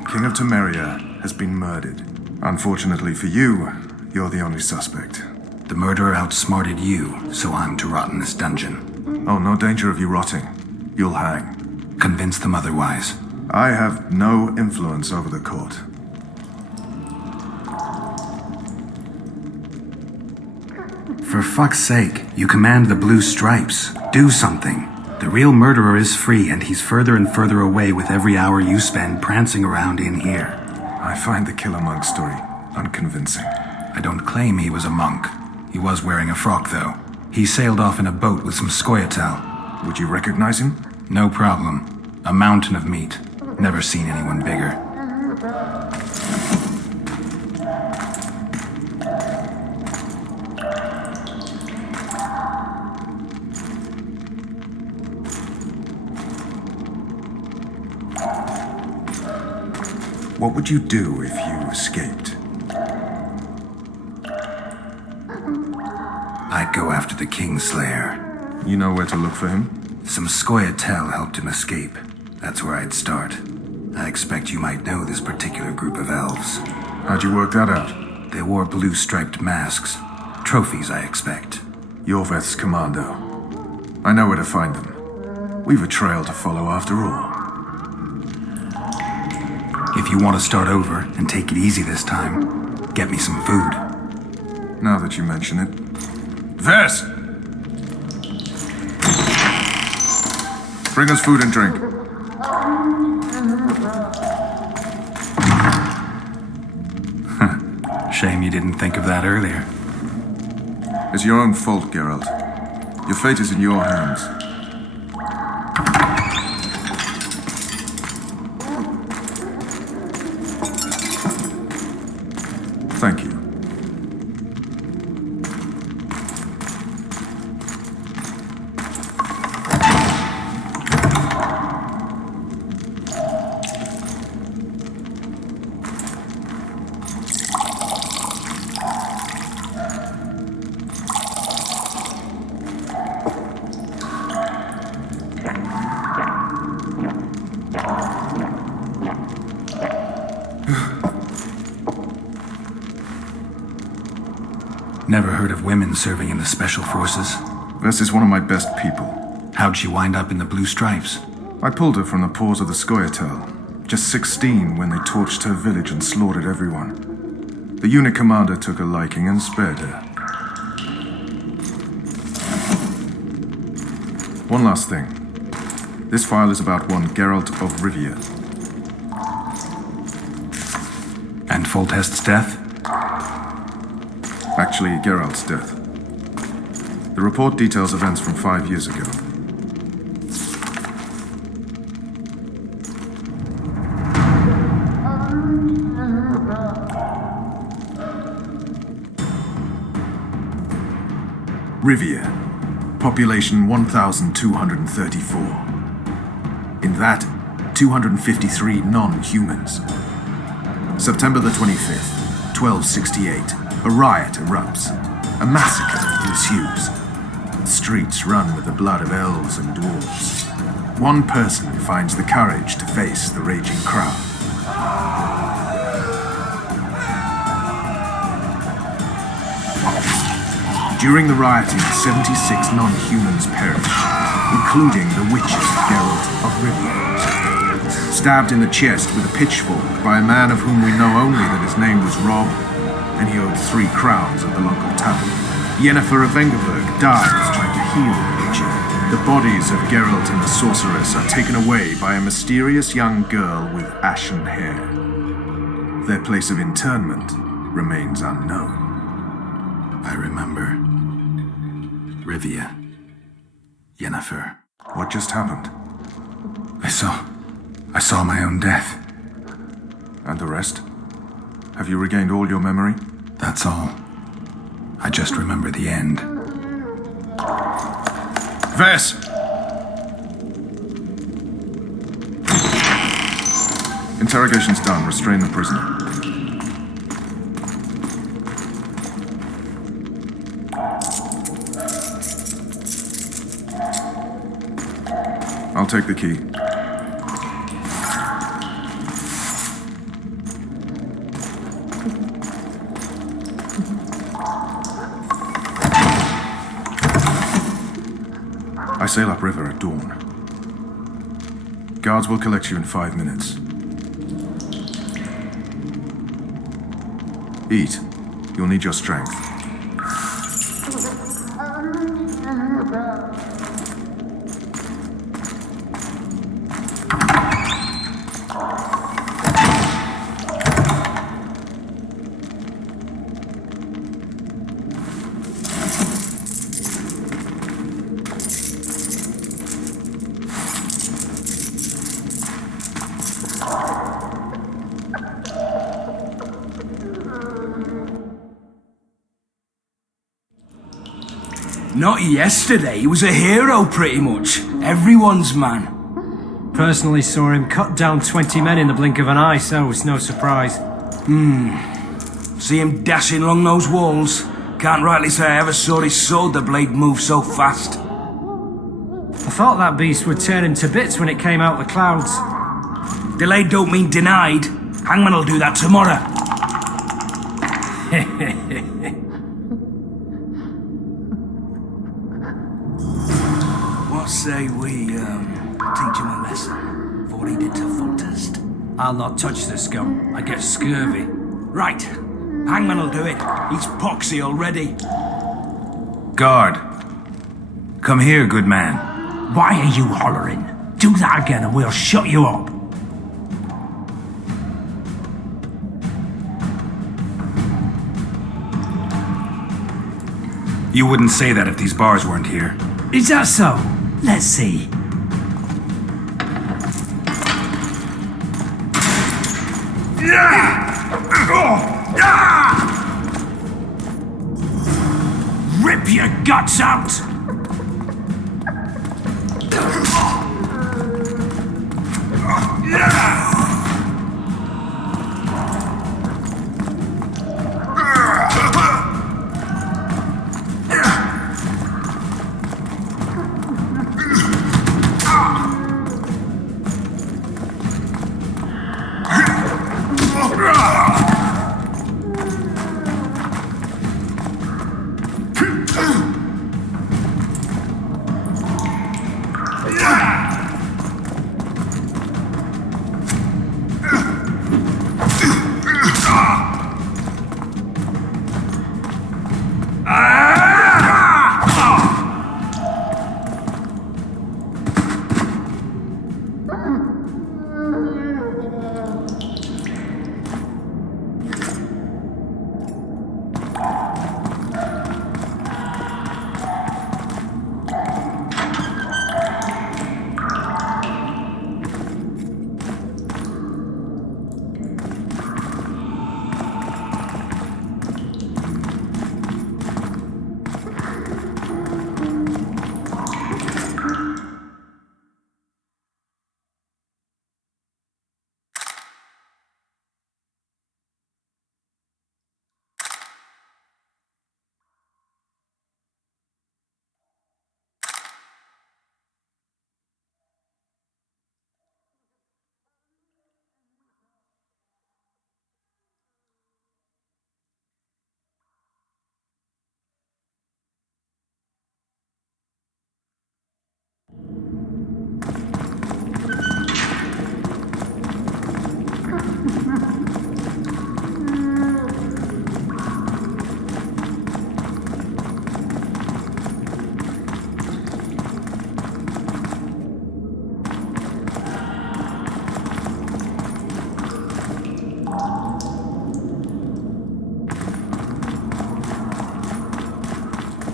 King of Temeria, has been murdered. Unfortunately for you, you're the only suspect. The murderer outsmarted you, so I'm to rot in this dungeon. Oh, no danger of you rotting. You'll hang. Convince them otherwise. I have no influence over the court. For fuck's sake, you command the Blue Stripes. Do something. The real murderer is free, and he's further and further away with every hour you spend prancing around in here. I find the Killer Monk story unconvincing. I don't claim he was a monk. He was wearing a frock, though. He sailed off in a boat with some Scoia'tael. Would you recognize him? No problem. A mountain of meat. Never seen anyone bigger. What would you do if you escaped? I'd go after the Kingslayer. You know where to look for him? Some Scoia'tael helped him escape. That's where I'd start. I expect you might know this particular group of elves. How'd you work that out? They wore blue-striped masks. Trophies, I expect. Yorveth's commando. I know where to find them. We've a trail to follow after all. If you want to start over and take it easy this time, get me some food. Now that you mention it. Vers! Bring us food and drink. Shame you didn't think of that earlier. It's your own fault, Geralt. Your fate is in your hands. Thank you. Never heard of women serving in the Special Forces. Vess is one of my best people. How'd she wind up in the Blue Stripes? I pulled her from the paws of the Scoia'tael. Just 16 when they torched her village and slaughtered everyone. The unit commander took a liking and spared her. One last thing. This file is about one Geralt of Rivia. And Foltest's death? Actually, Geralt's death. The report details events from 5 years ago. Rivia. Population 1,234. In that, 253 non-humans. September the 25th, 1268. A riot erupts. A massacre ensues. The streets run with the blood of elves and dwarves. One person finds the courage to face the raging crowd. During the rioting, 76 non-humans perished, including the witches Geralt of Rivia. Stabbed in the chest with a pitchfork by a man of whom we know only that his name was Rob, and he owed 3 crowns at the local tavern. Yennefer of Vengerberg dies trying to heal the witcher. The bodies of Geralt and the sorceress are taken away by a mysterious young girl with ashen hair. Their place of interment remains unknown. I remember. Rivia. Yennefer. What just happened? I saw my own death. And the rest? Have you regained all your memory? That's all. I just remember the end. Vess! Interrogation's done. Restrain the prisoner. take the key. I sail upriver at dawn. Guards will collect you in 5 minutes. Eat. You'll need your strength. Not yesterday, he was a hero pretty much. Everyone's man. Personally saw him cut down 20 men in the blink of an eye, so it's no surprise. See him dashing along those walls? Can't rightly say I ever saw his sword the blade move so fast. I thought that beast would turn him to bits when it came out the clouds. Delayed don't mean denied. Hangman will do that tomorrow. What say we, teach him a lesson for what he did to Foltest? I'll not touch the scum. I get scurvy. Right. Hangman will do it. He's poxy already. Guard. Come here, good man. Why are you hollering? Do that again and we'll shut you up. You wouldn't say that if these bars weren't here. Is that so? Let's see. Rip your guts out!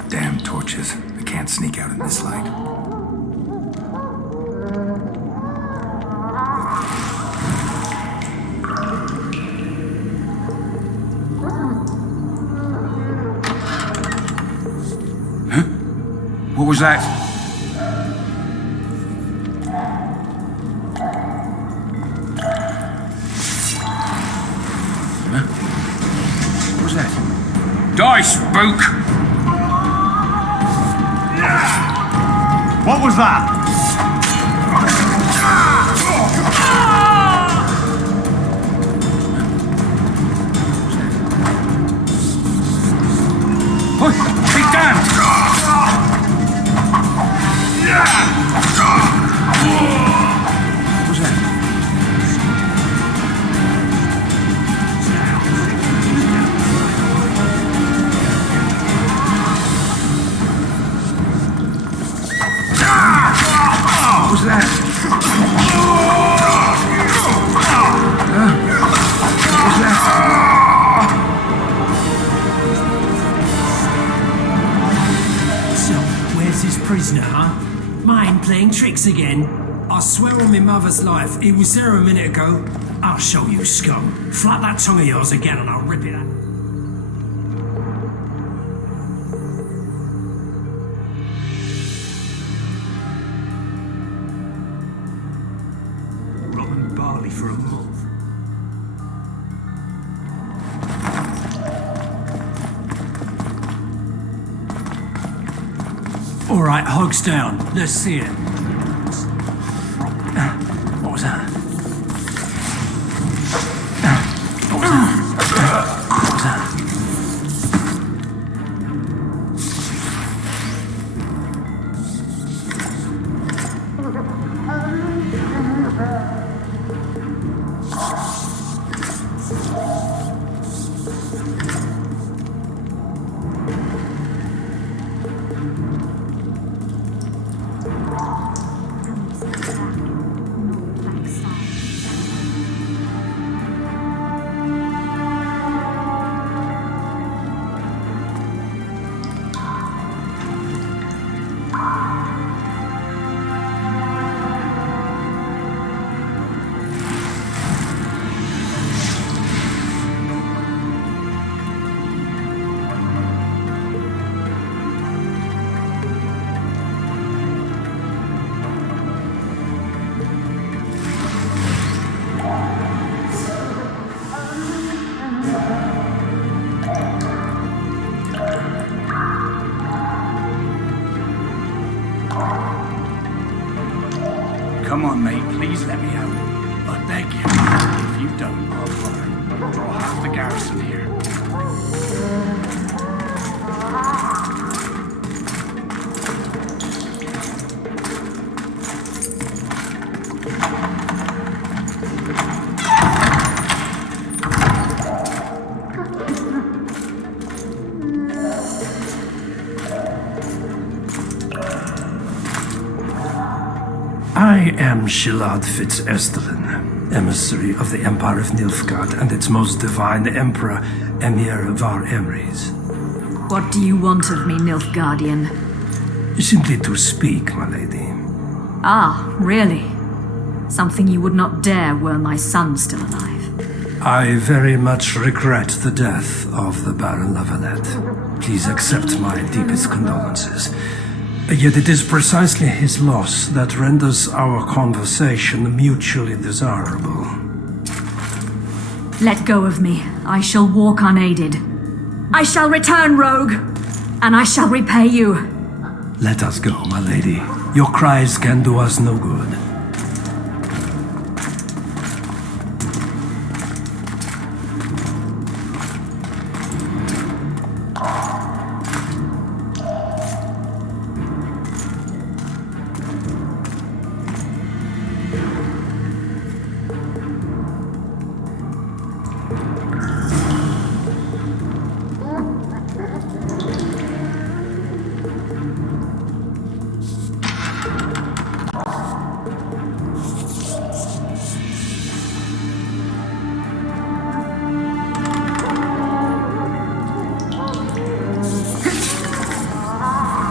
Damn torches. I can't sneak out in this light. Huh? What was that? Huh? What was that? Die, spook! What was that? playing tricks again? I swear on my mother's life, he was there a minute ago. I'll show you, scum. Flap that tongue of yours again and I'll rip it out. Rum and barley for a month. All right, hogs down. Let's see it. What was that? What was that? What was that? Come on, mate, please let me out. I beg you. If you don't, I'll draw half the garrison here. I am Shilad Fitz-Estelin, emissary of the Empire of Nilfgaard and its most divine Emperor, Emir Var Emrys. What do you want of me, Nilfgaardian? Simply to speak, my lady. Ah, really? Something you would not dare were my son still alive. I very much regret the death of the Baron Lavalette. Please accept my deepest condolences. Yet it is precisely his loss that renders our conversation mutually desirable. Let go of me. I shall walk unaided. I shall return, rogue, and I shall repay you. Let us go, my lady. Your cries can do us no good.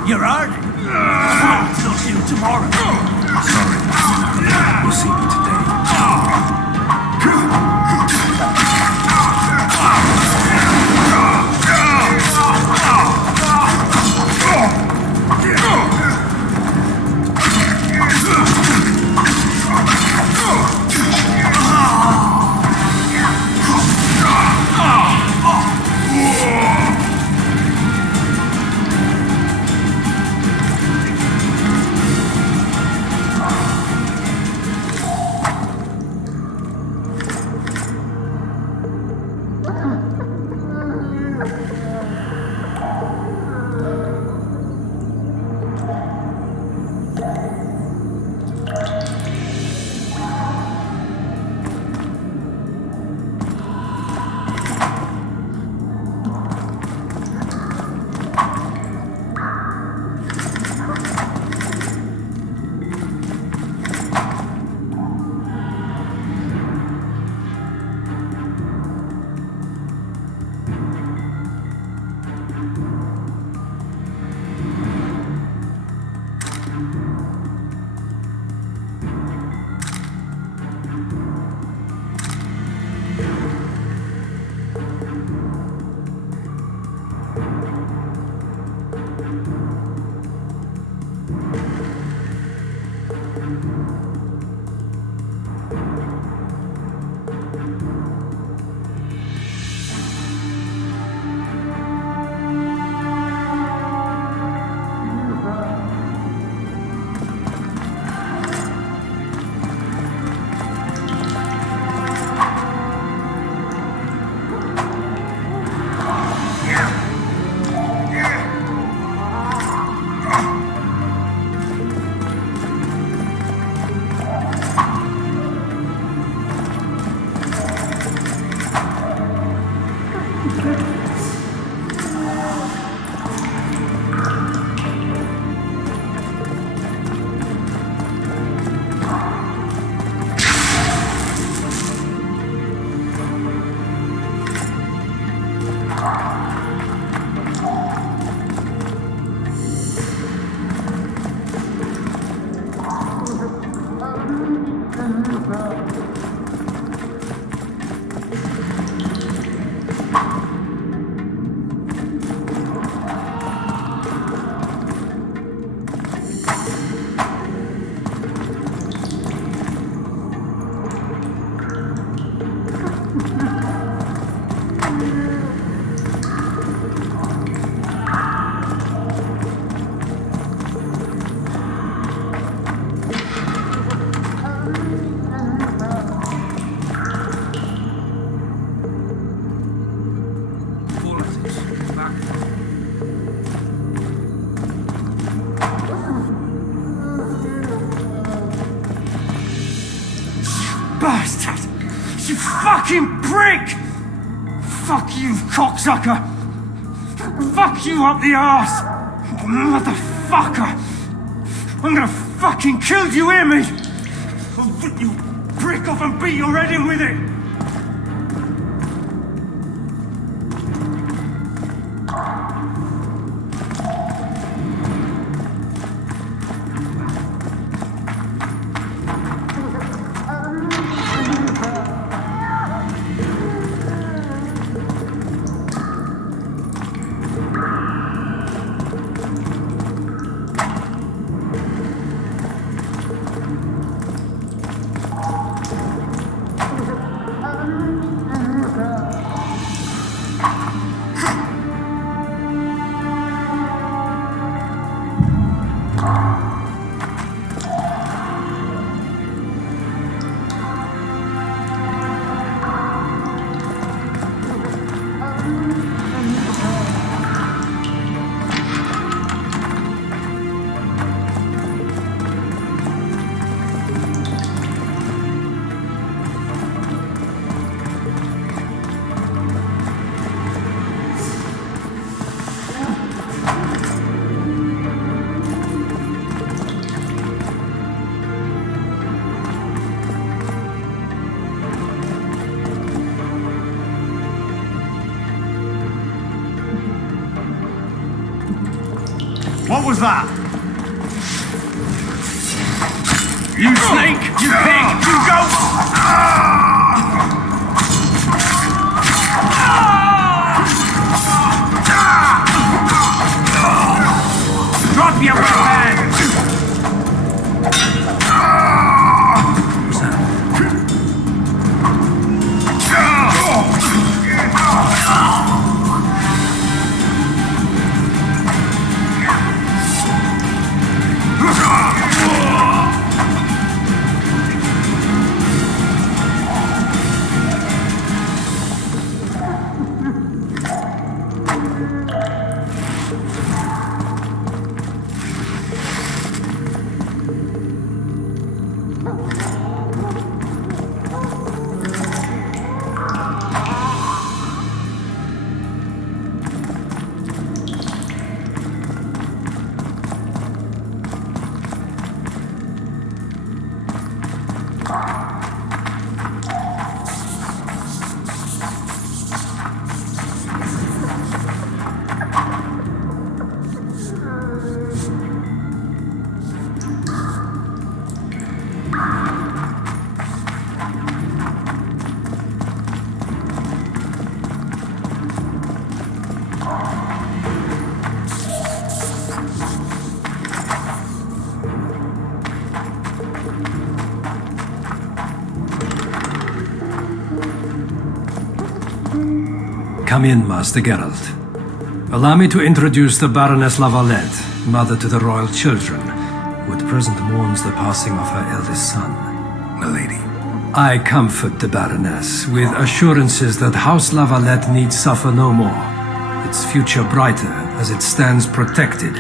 You're early. I'll see you tomorrow. Sorry. We'll see you today. Bastard! You fucking prick! Fuck you, cocksucker! Fuck you up the arse! Motherfucker! I'm gonna fucking kill you, hear me? I'll rip you prick off and beat your head in with it! What was that? You snake! You pig! You goat! Drop your weapon! Come in, Master Geralt. Allow me to introduce the Baroness La Valette, mother to the royal children, who at present mourns the passing of her eldest son. Milady. I comfort the Baroness with assurances that House La Valette need suffer no more, its future brighter as it stands protected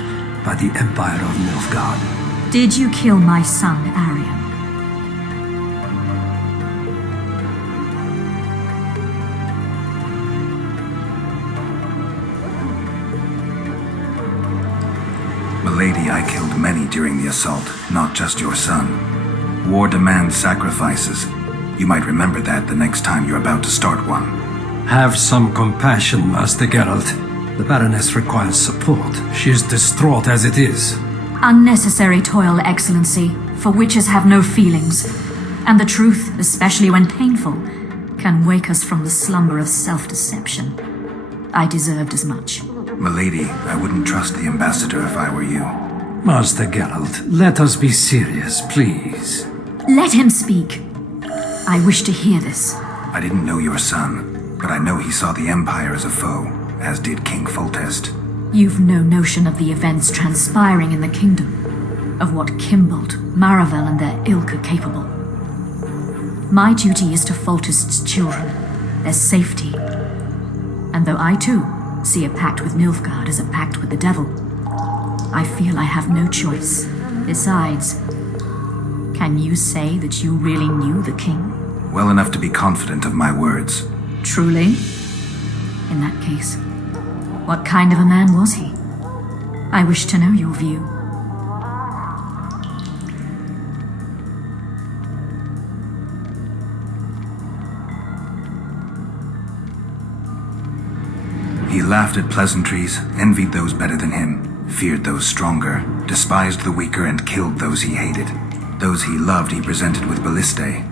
by the Empire of Nilfgaard. Did you kill my son, Arion? Milady, I killed many during the assault, not just your son. War demands sacrifices. You might remember that the next time you're about to start one. Have some compassion, Master Geralt. The Baroness requires support. She is distraught as it is. Unnecessary toil, Excellency, for witches have no feelings. And the truth, especially when painful, can wake us from the slumber of self-deception. I deserved as much. Milady, I wouldn't trust the ambassador if I were you. Master Geralt, let us be serious, please. Let him speak. I wish to hear this. I didn't know your son, but I know he saw the Empire as a foe, as did King Foltest. You've no notion of the events transpiring in the kingdom, of what Kimbold, Maravel, and their ilk are capable. My duty is to Foltest's children, their safety. And though I too see a pact with Nilfgaard as a pact with the devil, I feel I have no choice. Besides, can you say that you really knew the king? Well enough to be confident of my words. Truly? In that case, what kind of a man was he? I wish to know your view. He laughed at pleasantries, envied those better than him, feared those stronger, despised the weaker, and killed those he hated. Those he loved he presented with Balliste.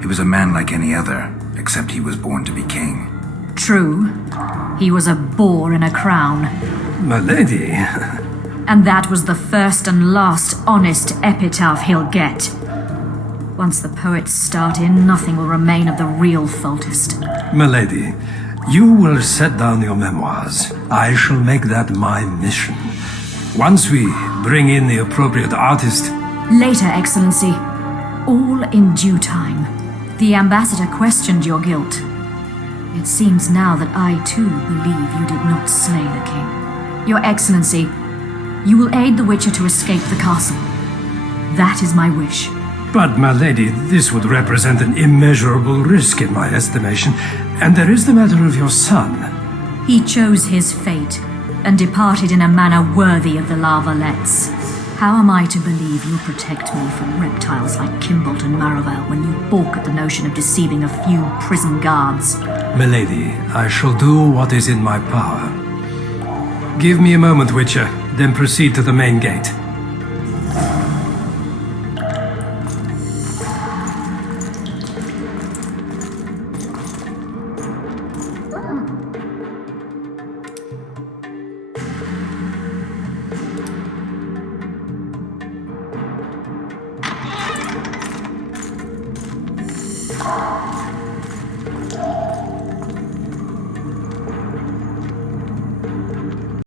He was a man like any other, except he was born to be king. True. He was a boar in a crown. Milady. And that was the first and last honest epitaph he'll get. Once the poets start in, nothing will remain of the real Foltest. Milady, you will set down your memoirs. I shall make that my mission. Once we bring in the appropriate artist... Later, Excellency. All in due time. The ambassador questioned your guilt. It seems now that I too believe you did not slay the king. Your Excellency, you will aid the Witcher to escape the castle. That is my wish. But, my lady, this would represent an immeasurable risk in my estimation. And there is the matter of your son. He chose his fate, and departed in a manner worthy of the La Valettes. How am I to believe you'll protect me from reptiles like Kimbold and Maravel when you balk at the notion of deceiving a few prison guards? Milady, I shall do what is in my power. Give me a moment, Witcher, then proceed to the main gate.